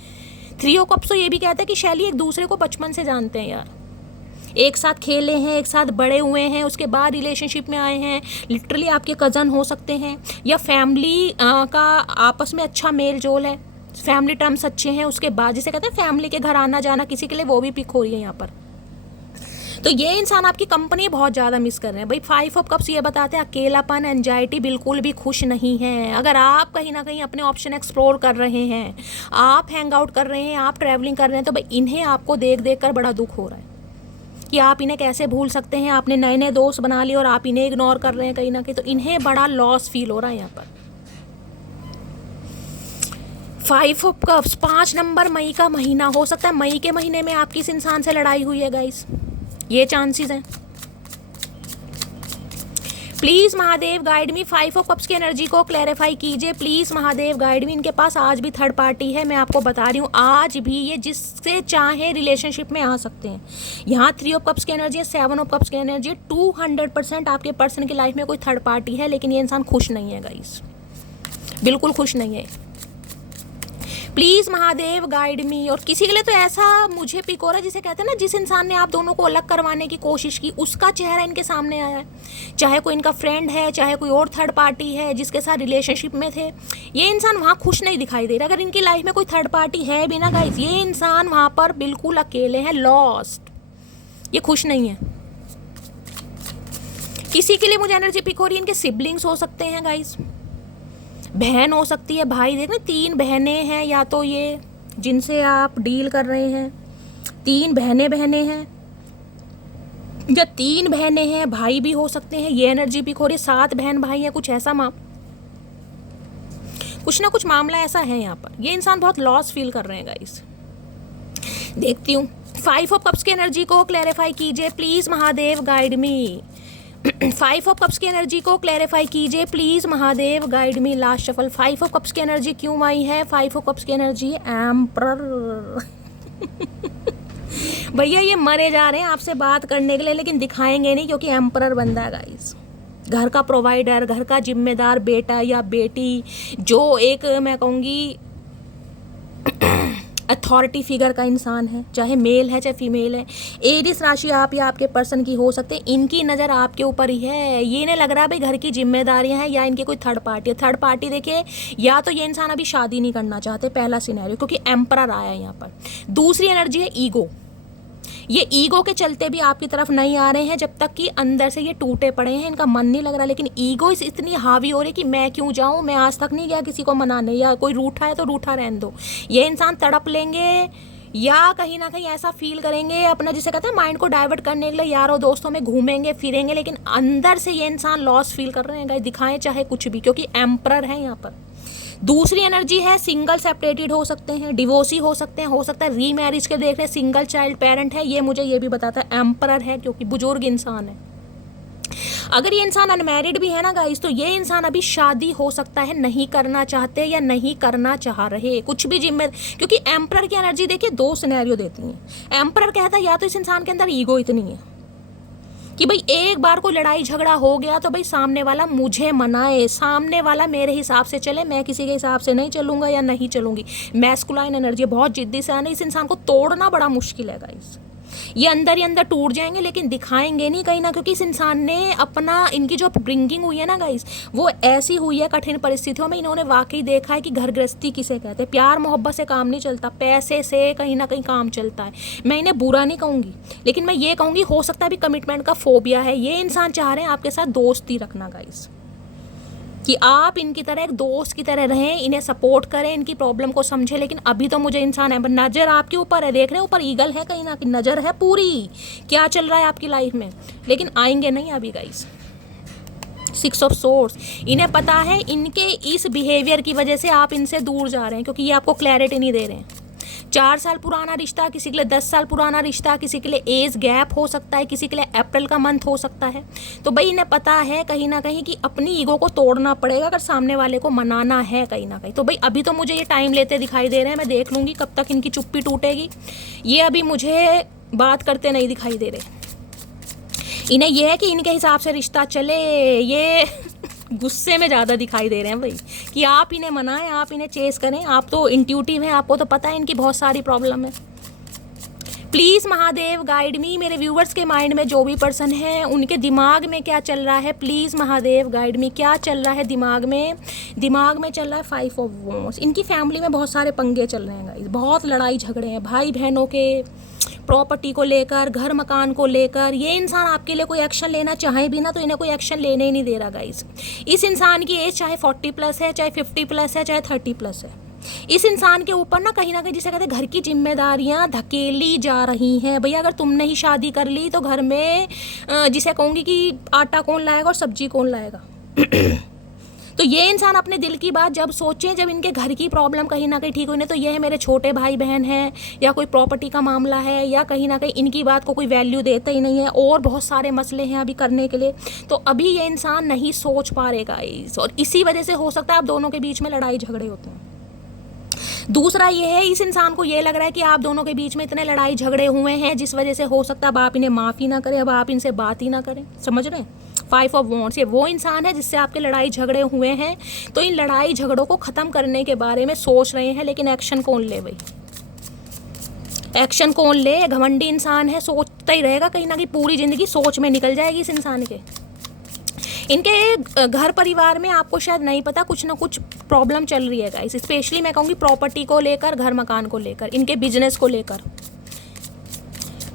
3 ऑफ कप्स तो ये भी कहता है कि शैली एक दूसरे को बचपन से जानते हैं यार, एक साथ खेले हैं, एक साथ बड़े हुए हैं, उसके बाद रिलेशनशिप में आए हैं। लिटरली आपके कज़न हो सकते हैं, या फैमिली का आपस में अच्छा मेल जोल है, फैमिली टर्म्स अच्छे हैं, उसके बाद जिसे कहते हैं फैमिली के घर आना जाना किसी के लिए, वो भी पिक हो रही है यहाँ पर। तो ये इंसान आपकी कंपनी बहुत ज़्यादा मिस कर रहे हैं भाई। 5 ऑफ कप्स ये बताते हैं अकेलापन, एंजाइटी, बिल्कुल भी खुश नहीं है। अगर आप कहीं ना कहीं अपने ऑप्शन एक्सप्लोर कर रहे हैं, आप हैंग आउट कर रहे हैं, आप ट्रैवलिंग कर रहे हैं, तो भाई इन्हें आपको देख देख कर बड़ा दुख हो रहा है कि आप इन्हें कैसे भूल सकते हैं। आपने नए नए दोस्त बना लिए और आप इन्हें इग्नोर कर रहे हैं कहीं ना कहीं, तो इन्हें बड़ा लॉस फील हो रहा है यहाँ पर। 5 ऑफ कप्स, 5 नंबर, मई का महीना हो सकता है, मई के महीने में आपकी इस इंसान से लड़ाई हुई है गाइस, ये चांसेस हैं। Please Mahadev guide me, 5 of cups की एनर्जी को क्लैरिफाई कीजिए प्लीज महादेव गाइड मी। इनके पास आज भी थर्ड पार्टी है, मैं आपको बता रही हूँ, आज भी ये जिससे चाहे रिलेशनशिप में आ सकते हैं। यहाँ 3 ऑफ कप्स की एनर्जी है, 7 ऑफ कप्स की एनर्जी है। 200% आपके पर्सन की लाइफ में कोई थर्ड पार्टी है, लेकिन ये इंसान खुश नहीं है गाइस, बिल्कुल खुश नहीं है। प्लीज महादेव गाइड मी। और किसी के लिए तो ऐसा मुझे पिक हो रहा है जिसे कहते हैं ना, जिस इंसान ने आप दोनों को अलग करवाने की कोशिश की, उसका चेहरा इनके सामने आया है। चाहे कोई इनका फ्रेंड है, चाहे कोई और थर्ड पार्टी है जिसके साथ रिलेशनशिप में थे, ये इंसान वहाँ खुश नहीं दिखाई दे रहा। अगर इनकी लाइफ में कोई थर्ड पार्टी है भी ना गाइस, ये इंसान वहाँ पर बिल्कुल अकेले हैं, लॉस्ट, ये खुश नहीं है। किसी के लिए मुझे एनर्जी पिक हो रही है, इनके सिबलिंग्स हो सकते हैं गाइस, बहन हो सकती है, भाई। देखना 3 बहनें हैं, या तो ये जिनसे आप डील कर रहे हैं 3 बहनें हैं, या 3 बहनें हैं, भाई भी हो सकते हैं, ये एनर्जी पिक हो रही है। 7 बहन भाई है, कुछ ऐसा कुछ ना कुछ मामला ऐसा है यहाँ पर। ये इंसान बहुत लॉस फील कर रहे हैं गाइस। देखती हूँ। 5 ऑफ कप्स की एनर्जी को क्लैरिफाई कीजिए please Mahadev, guide me. 5 of cups की एनर्जी को क्लैरिफाई कीजिए please Mahadev, guide me. Last shuffle. 5 of cups की एनर्जी क्यों आई है? 5 ऑफ कप्स की एनर्जी एम्परर। भैया ये मरे जा रहे हैं आपसे बात करने के लिए, लेकिन दिखाएंगे नहीं क्योंकि एम्परर बंदा है गाइस। घर का प्रोवाइडर, घर का जिम्मेदार बेटा या बेटी, जो एक मैं कहूँगी अथॉरिटी फिगर का इंसान है, चाहे मेल है चाहे फीमेल है। एरिस राशि आप या आपके पर्सन की हो सकते हैं, इनकी नज़र आपके ऊपर ही है। ये नहीं लग रहा भाई घर की जिम्मेदारियां हैं या इनकी कोई थर्ड पार्टी है। थर्ड पार्टी देखिए, या तो ये इंसान अभी शादी नहीं करना चाहते, पहला सिनेरियो, क्योंकि एम्परर आया है यहाँ पर। दूसरी एनर्जी है ईगो। ये ईगो के चलते भी आपकी तरफ नहीं आ रहे हैं जब तक कि अंदर से ये टूटे पड़े हैं, इनका मन नहीं लग रहा। लेकिन ईगो इतनी हावी हो रही कि मैं क्यों जाऊं, मैं आज तक नहीं गया किसी को मनाने, या कोई रूठा है तो रूठा रहने दो। ये इंसान तड़प लेंगे या कहीं ना कहीं ऐसा फील करेंगे अपना, जिसे कहते हैं माइंड को डाइवर्ट करने के लिए यारों दोस्तों में घूमेंगे फिरेंगे, लेकिन अंदर से ये इंसान लॉस फील कर रहे हैं गाइस, दिखाएं चाहे कुछ भी, क्योंकि एम्परर है यहाँ पर। दूसरी एनर्जी है सिंगल सेपरेटेड हो सकते हैं, डिवोर्सी हो सकते हैं, हो सकता है रीमैरिज के देख रहे हैं, सिंगल चाइल्ड पेरेंट है। ये मुझे ये भी बताता है एम्परर है क्योंकि बुजुर्ग इंसान है। अगर ये इंसान अनमैरिड भी है ना गाइस, तो ये इंसान अभी शादी हो सकता है नहीं करना चाहते या नहीं करना चाह रहे, कुछ भी क्योंकि एम्परर की एनर्जी देखिए दो सिनेरियो देती है। एम्परर कहता है या तो इस इंसान के अंदर ईगो इतनी है कि भाई एक बार को लड़ाई झगड़ा हो गया तो भाई सामने वाला मुझे मनाए, सामने वाला मेरे हिसाब से चले, मैं किसी के हिसाब से नहीं चलूंगा या नहीं चलूंगी। मैस्कुलाइन एनर्जी बहुत जिद्दी से आना, इस इंसान को तोड़ना बड़ा मुश्किल है गाइस। ये अंदर ही अंदर टूट जाएंगे लेकिन दिखाएंगे नहीं कहीं ना, क्योंकि इस इंसान ने अपना, इनकी जो अपब्रिंगिंग हुई है ना गाइस, वो ऐसी हुई है कठिन परिस्थितियों में। इन्होंने वाकई देखा है कि घर गृहस्थी किसे कहते हैं। प्यार मोहब्बत से काम नहीं चलता, पैसे से कहीं ना कहीं काम चलता है। मैं इन्हें बुरा नहीं कहूँगी, लेकिन मैं ये कहूँगी हो सकता है अभी कमिटमेंट का फोबिया है। ये इंसान चाह रहे हैं आपके साथ दोस्ती रखना गाइस, कि आप इनकी तरह एक दोस्त की तरह रहें, इन्हें सपोर्ट करें, इनकी प्रॉब्लम को समझें। लेकिन अभी तो मुझे इंसान है, नज़र आपके ऊपर है, देख रहे हैं ऊपर ईगल है, कहीं ना कहीं नज़र है पूरी क्या चल रहा है आपकी लाइफ में, लेकिन आएंगे नहीं अभी गाइस। 6 ऑफ सोर्स, इन्हें पता है इनके इस बिहेवियर की वजह से आप इनसे दूर जा रहे हैं, क्योंकि ये आपको क्लैरिटी नहीं दे रहे हैं। 4 साल पुराना रिश्ता, किसी के लिए 10 साल पुराना रिश्ता, किसी के लिए एज गैप हो सकता है, किसी के लिए अप्रैल का मंथ हो सकता है। तो भाई इन्हें पता है कहीं ना कहीं कि अपनी ईगो को तोड़ना पड़ेगा अगर सामने वाले को मनाना है कहीं ना कहीं। तो भाई अभी तो मुझे ये टाइम लेते दिखाई दे रहे हैं, मैं देख लूँगी कब तक इनकी चुप्पी टूटेगी। ये अभी मुझे बात करते नहीं दिखाई दे रहे। इन्हें यह है कि इनके हिसाब से रिश्ता चले, ये गुस्से में ज़्यादा दिखाई दे रहे हैं भाई, कि आप इन्हें मनाएं, आप इन्हें चेस करें। आप तो इंट्यूटिव हैं, आपको तो पता है इनकी बहुत सारी प्रॉब्लम है। प्लीज़ महादेव गाइड मी, मेरे व्यूवर्स के माइंड में जो भी पर्सन है उनके दिमाग में क्या चल रहा है, प्लीज़ महादेव गाइड मी, क्या चल रहा है दिमाग में। दिमाग में चल रहा है 5 ऑफ वॉन्ड्स। इनकी फैमिली में बहुत सारे पंगे चल रहे हैं गाइस, बहुत लड़ाई झगड़े हैं भाई बहनों के, प्रॉपर्टी को लेकर, घर मकान को लेकर। ये इंसान आपके लिए कोई एक्शन लेना चाहे भी ना तो इन्हें कोई एक्शन लेने ही नहीं दे रहा गाइस। इस इंसान की एज चाहे 40+ है, चाहे 50+ है, चाहे 30+ है, इस इंसान के ऊपर ना कहीं जिसे कहते हैं घर की जिम्मेदारियां धकेली जा रही हैं। भैया अगर तुमने ही शादी कर ली तो घर में जिसे कहूँगी कि आटा कौन लाएगा और सब्जी कौन लाएगा। तो ये इंसान अपने दिल की बात जब सोचें, जब इनके घर की प्रॉब्लम कहीं ना कहीं ठीक हुई, तो ये है मेरे छोटे भाई बहन हैं या कोई प्रॉपर्टी का मामला है या कहीं ना कहीं इनकी बात को कोई वैल्यू देता ही नहीं है, और बहुत सारे मसले हैं अभी करने के लिए। तो अभी ये इंसान नहीं सोच पा रहेगा और इसी वजह से हो सकता है आप दोनों के बीच में लड़ाई झगड़े होते हैं। दूसरा ये है, इस इंसान को ये लग रहा है कि आप दोनों के बीच में इतने लड़ाई झगड़े हुए हैं जिस वजह से हो सकता है अब आप इन्हें माफ़ी ना करें, अब आप इनसे बात ही ना करें। समझ रहे हैं? 5 ऑफ वॉन्ड्स, ये वो इंसान है जिससे आपके लड़ाई झगड़े हुए हैं, तो इन लड़ाई झगड़ों को ख़त्म करने के बारे में सोच रहे हैं, लेकिन एक्शन कौन ले भाई, एक्शन कौन ले। घमंडी इंसान है, सोचता ही रहेगा, कहीं ना कहीं पूरी ज़िंदगी सोच में निकल जाएगी इस इंसान के। इनके घर परिवार में आपको शायद नहीं पता कुछ ना कुछ प्रॉब्लम चल रही है गाइस, स्पेशली मैं कहूँगी प्रॉपर्टी को लेकर, घर मकान को लेकर, इनके बिजनेस को लेकर।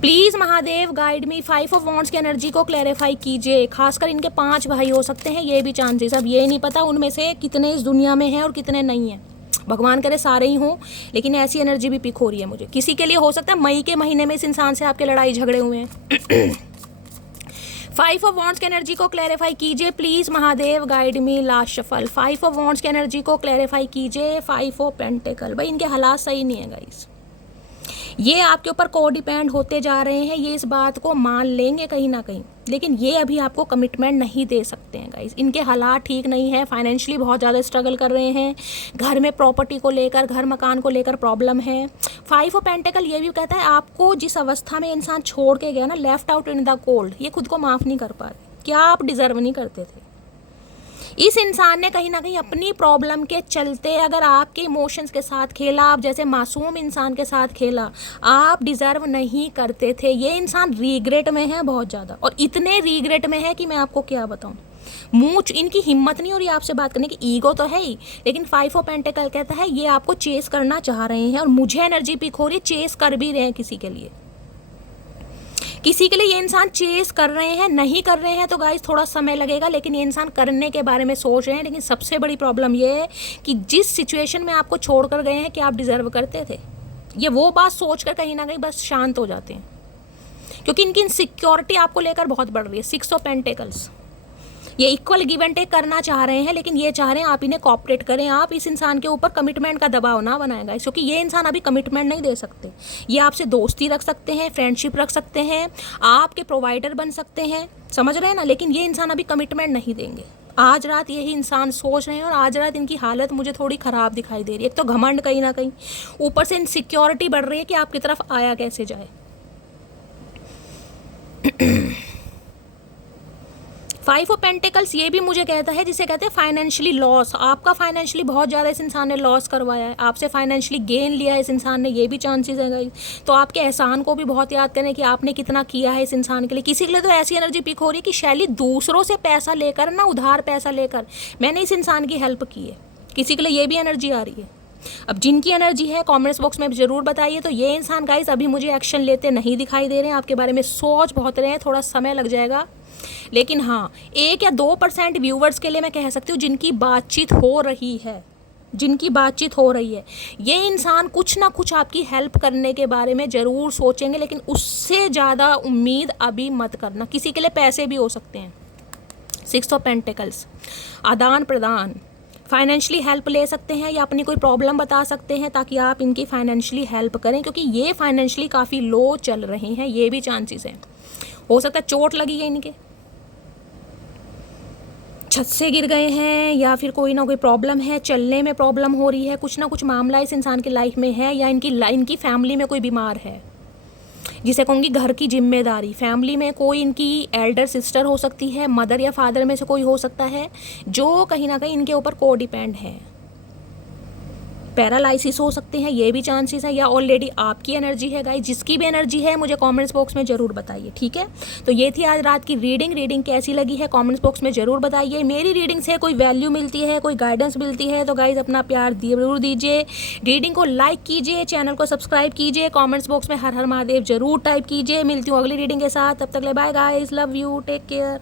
Please Mahadev guide me, 5 of wands की एनर्जी को क्लैरिफाई कीजिए। खासकर इनके 5 भाई हो सकते हैं, ये भी चांसेस, अब ये नहीं पता उनमें से कितने इस दुनिया में हैं और कितने नहीं हैं, भगवान करे सारे ही हों, लेकिन ऐसी एनर्जी भी पिक हो रही है मुझे। किसी के लिए हो सकता है मई के महीने में इस इंसान से आपके लड़ाई झगड़े हुए हैं। 5 ऑफ वॉन्ड्स की एनर्जी को क्लैरिफाई कीजिए please Mahadev guide me. Last shuffle, 5 of wands की एनर्जी को क्लैरिफाई कीजिए। 5 ऑफ पेंटिकल, भाई इनके हालात सही नहीं है गाइस। ये आपके ऊपर को डिपेंड होते जा रहे हैं, ये इस बात को मान लेंगे कहीं ना कहीं, लेकिन ये अभी आपको कमिटमेंट नहीं दे सकते हैं गाइस। इनके हालात ठीक नहीं है, फाइनेंशियली बहुत ज़्यादा स्ट्रगल कर रहे हैं, घर में प्रॉपर्टी को लेकर, घर मकान को लेकर प्रॉब्लम है। 5 ऑफ पेंटिकल ये भी कहता है आपको जिस अवस्था में इंसान छोड़ के गया ना, left out in the cold, ये खुद को माफ़ नहीं कर पा रहे। क्या आप डिज़र्व नहीं करते थे? इस इंसान ने कहीं ना कहीं अपनी प्रॉब्लम के चलते अगर आपके इमोशंस के साथ खेला, आप जैसे मासूम इंसान के साथ खेला, आप डिज़र्व नहीं करते थे। ये इंसान रीग्रेट में है बहुत ज़्यादा, और इतने रीग्रेट में है कि मैं आपको क्या बताऊं। इनकी हिम्मत नहीं हो रही आपसे बात करने की, ईगो तो है ही, लेकिन 5 ऑफ पेंटिकल कहता है ये आपको चेस करना चाह रहे हैं, और मुझे एनर्जी पिक हो रही है चेस कर भी रहे हैं किसी के लिए। किसी के लिए ये इंसान चेस कर रहे हैं, नहीं कर रहे हैं तो गाइस थोड़ा समय लगेगा, लेकिन ये इंसान करने के बारे में सोच रहे हैं। लेकिन सबसे बड़ी प्रॉब्लम ये है कि जिस सिचुएशन में आपको छोड़ कर गए हैं कि आप डिज़र्व करते थे, ये वो बात सोच कर कहीं ना कहीं बस शांत हो जाते हैं, क्योंकि इनकी इनसिक्योरिटी आपको लेकर बहुत बढ़ रही है। 6 ऑफ पेंटिकल्स, ये इक्वल गिव एंड टेक करना चाह रहे हैं, लेकिन ये चाह रहे हैं आप इन्हें कॉपरेट करें, आप इस इंसान के ऊपर कमिटमेंट का दबाव ना बनाएगा, क्योंकि ये इंसान अभी कमिटमेंट नहीं दे सकते। ये आपसे दोस्ती रख सकते हैं, फ्रेंडशिप रख सकते हैं, आपके प्रोवाइडर बन सकते हैं, समझ रहे हैं ना, लेकिन ये इंसान अभी कमिटमेंट नहीं देंगे। आज रात यही इंसान सोच रहे हैं, और आज रात इनकी हालत मुझे थोड़ी ख़राब दिखाई दे रही है। एक तो घमंड कहीं ना कहीं, ऊपर से इनसिक्योरिटी बढ़ रही है कि आपकी तरफ आया कैसे जाए। 5 ऑफ पेंटिकल्स ये भी मुझे कहता है, जिसे कहते हैं फाइनेंशियली लॉस। आपका फाइनेंशियली बहुत ज़्यादा इस इंसान ने लॉस करवाया है, आपसे फाइनेंशियली गेन लिया है इस इंसान ने, ये भी चांसेस है गाइस। तो आपके एहसान को भी बहुत याद करें कि आपने कितना किया है इस इंसान के लिए। किसी के लिए तो ऐसी एनर्जी पिक हो रही है कि शैली दूसरों से पैसा लेकर ना, उधार पैसा लेकर मैंने इस इंसान की हेल्प की है। किसी के लिए ये भी एनर्जी आ रही है। अब जिनकी एनर्जी है कमेंट्स बॉक्स में ज़रूर बताइए। तो ये इंसान गाइस अभी मुझे एक्शन लेते नहीं दिखाई दे रहे हैं, आपके बारे में सोच बहुत रहे हैं, थोड़ा समय लग जाएगा। लेकिन हाँ, 1 या 2% व्यूवर्स के लिए मैं कह सकती हूँ जिनकी बातचीत हो रही है, ये इंसान कुछ ना कुछ आपकी हेल्प करने के बारे में ज़रूर सोचेंगे, लेकिन उससे ज़्यादा उम्मीद अभी मत करना। किसी के लिए पैसे भी हो सकते हैं। 6 ऑफ पेंटिकल्स, आदान प्रदान, फाइनेंशियली हेल्प ले सकते हैं, या अपनी कोई प्रॉब्लम बता सकते हैं ताकि आप इनकी फाइनेंशियली हेल्प करें, क्योंकि ये फाइनेंशियली काफ़ी लो चल रहे हैं, ये भी चांसेस हैं। हो सकता है चोट लगी है इनके, छत से गिर गए हैं, या फिर कोई ना कोई प्रॉब्लम है, चलने में प्रॉब्लम हो रही है, कुछ ना कुछ मामला इस इंसान की लाइफ में है, या इनकी फैमिली में कोई बीमार है, जिसे कहूँगी घर की जिम्मेदारी। फैमिली में कोई इनकी एल्डर सिस्टर हो सकती है, मदर या फादर में से कोई हो सकता है जो कहीं ना कहीं इनके ऊपर को डिपेंड है। पैरालाइसिस हो सकते हैं, ये भी चांसेस है, या ऑलरेडी आपकी एनर्जी है गाइस। जिसकी भी एनर्जी है मुझे कमेंट्स बॉक्स में ज़रूर बताइए, ठीक है। तो ये थी आज रात की रीडिंग कैसी लगी है कमेंट्स बॉक्स में ज़रूर बताइए। मेरी रीडिंग से कोई वैल्यू मिलती है, कोई गाइडेंस मिलती है तो गाइस अपना प्यार ज़रूर दीजिए, रीडिंग को लाइक कीजिए, चैनल को सब्सक्राइब कीजिए, कॉमेंट्स बॉक्स में हर हर महादेव जरूर टाइप कीजिए। मिलती हूँ अगली रीडिंग के साथ, तब तक ले bye guys, love you, take care.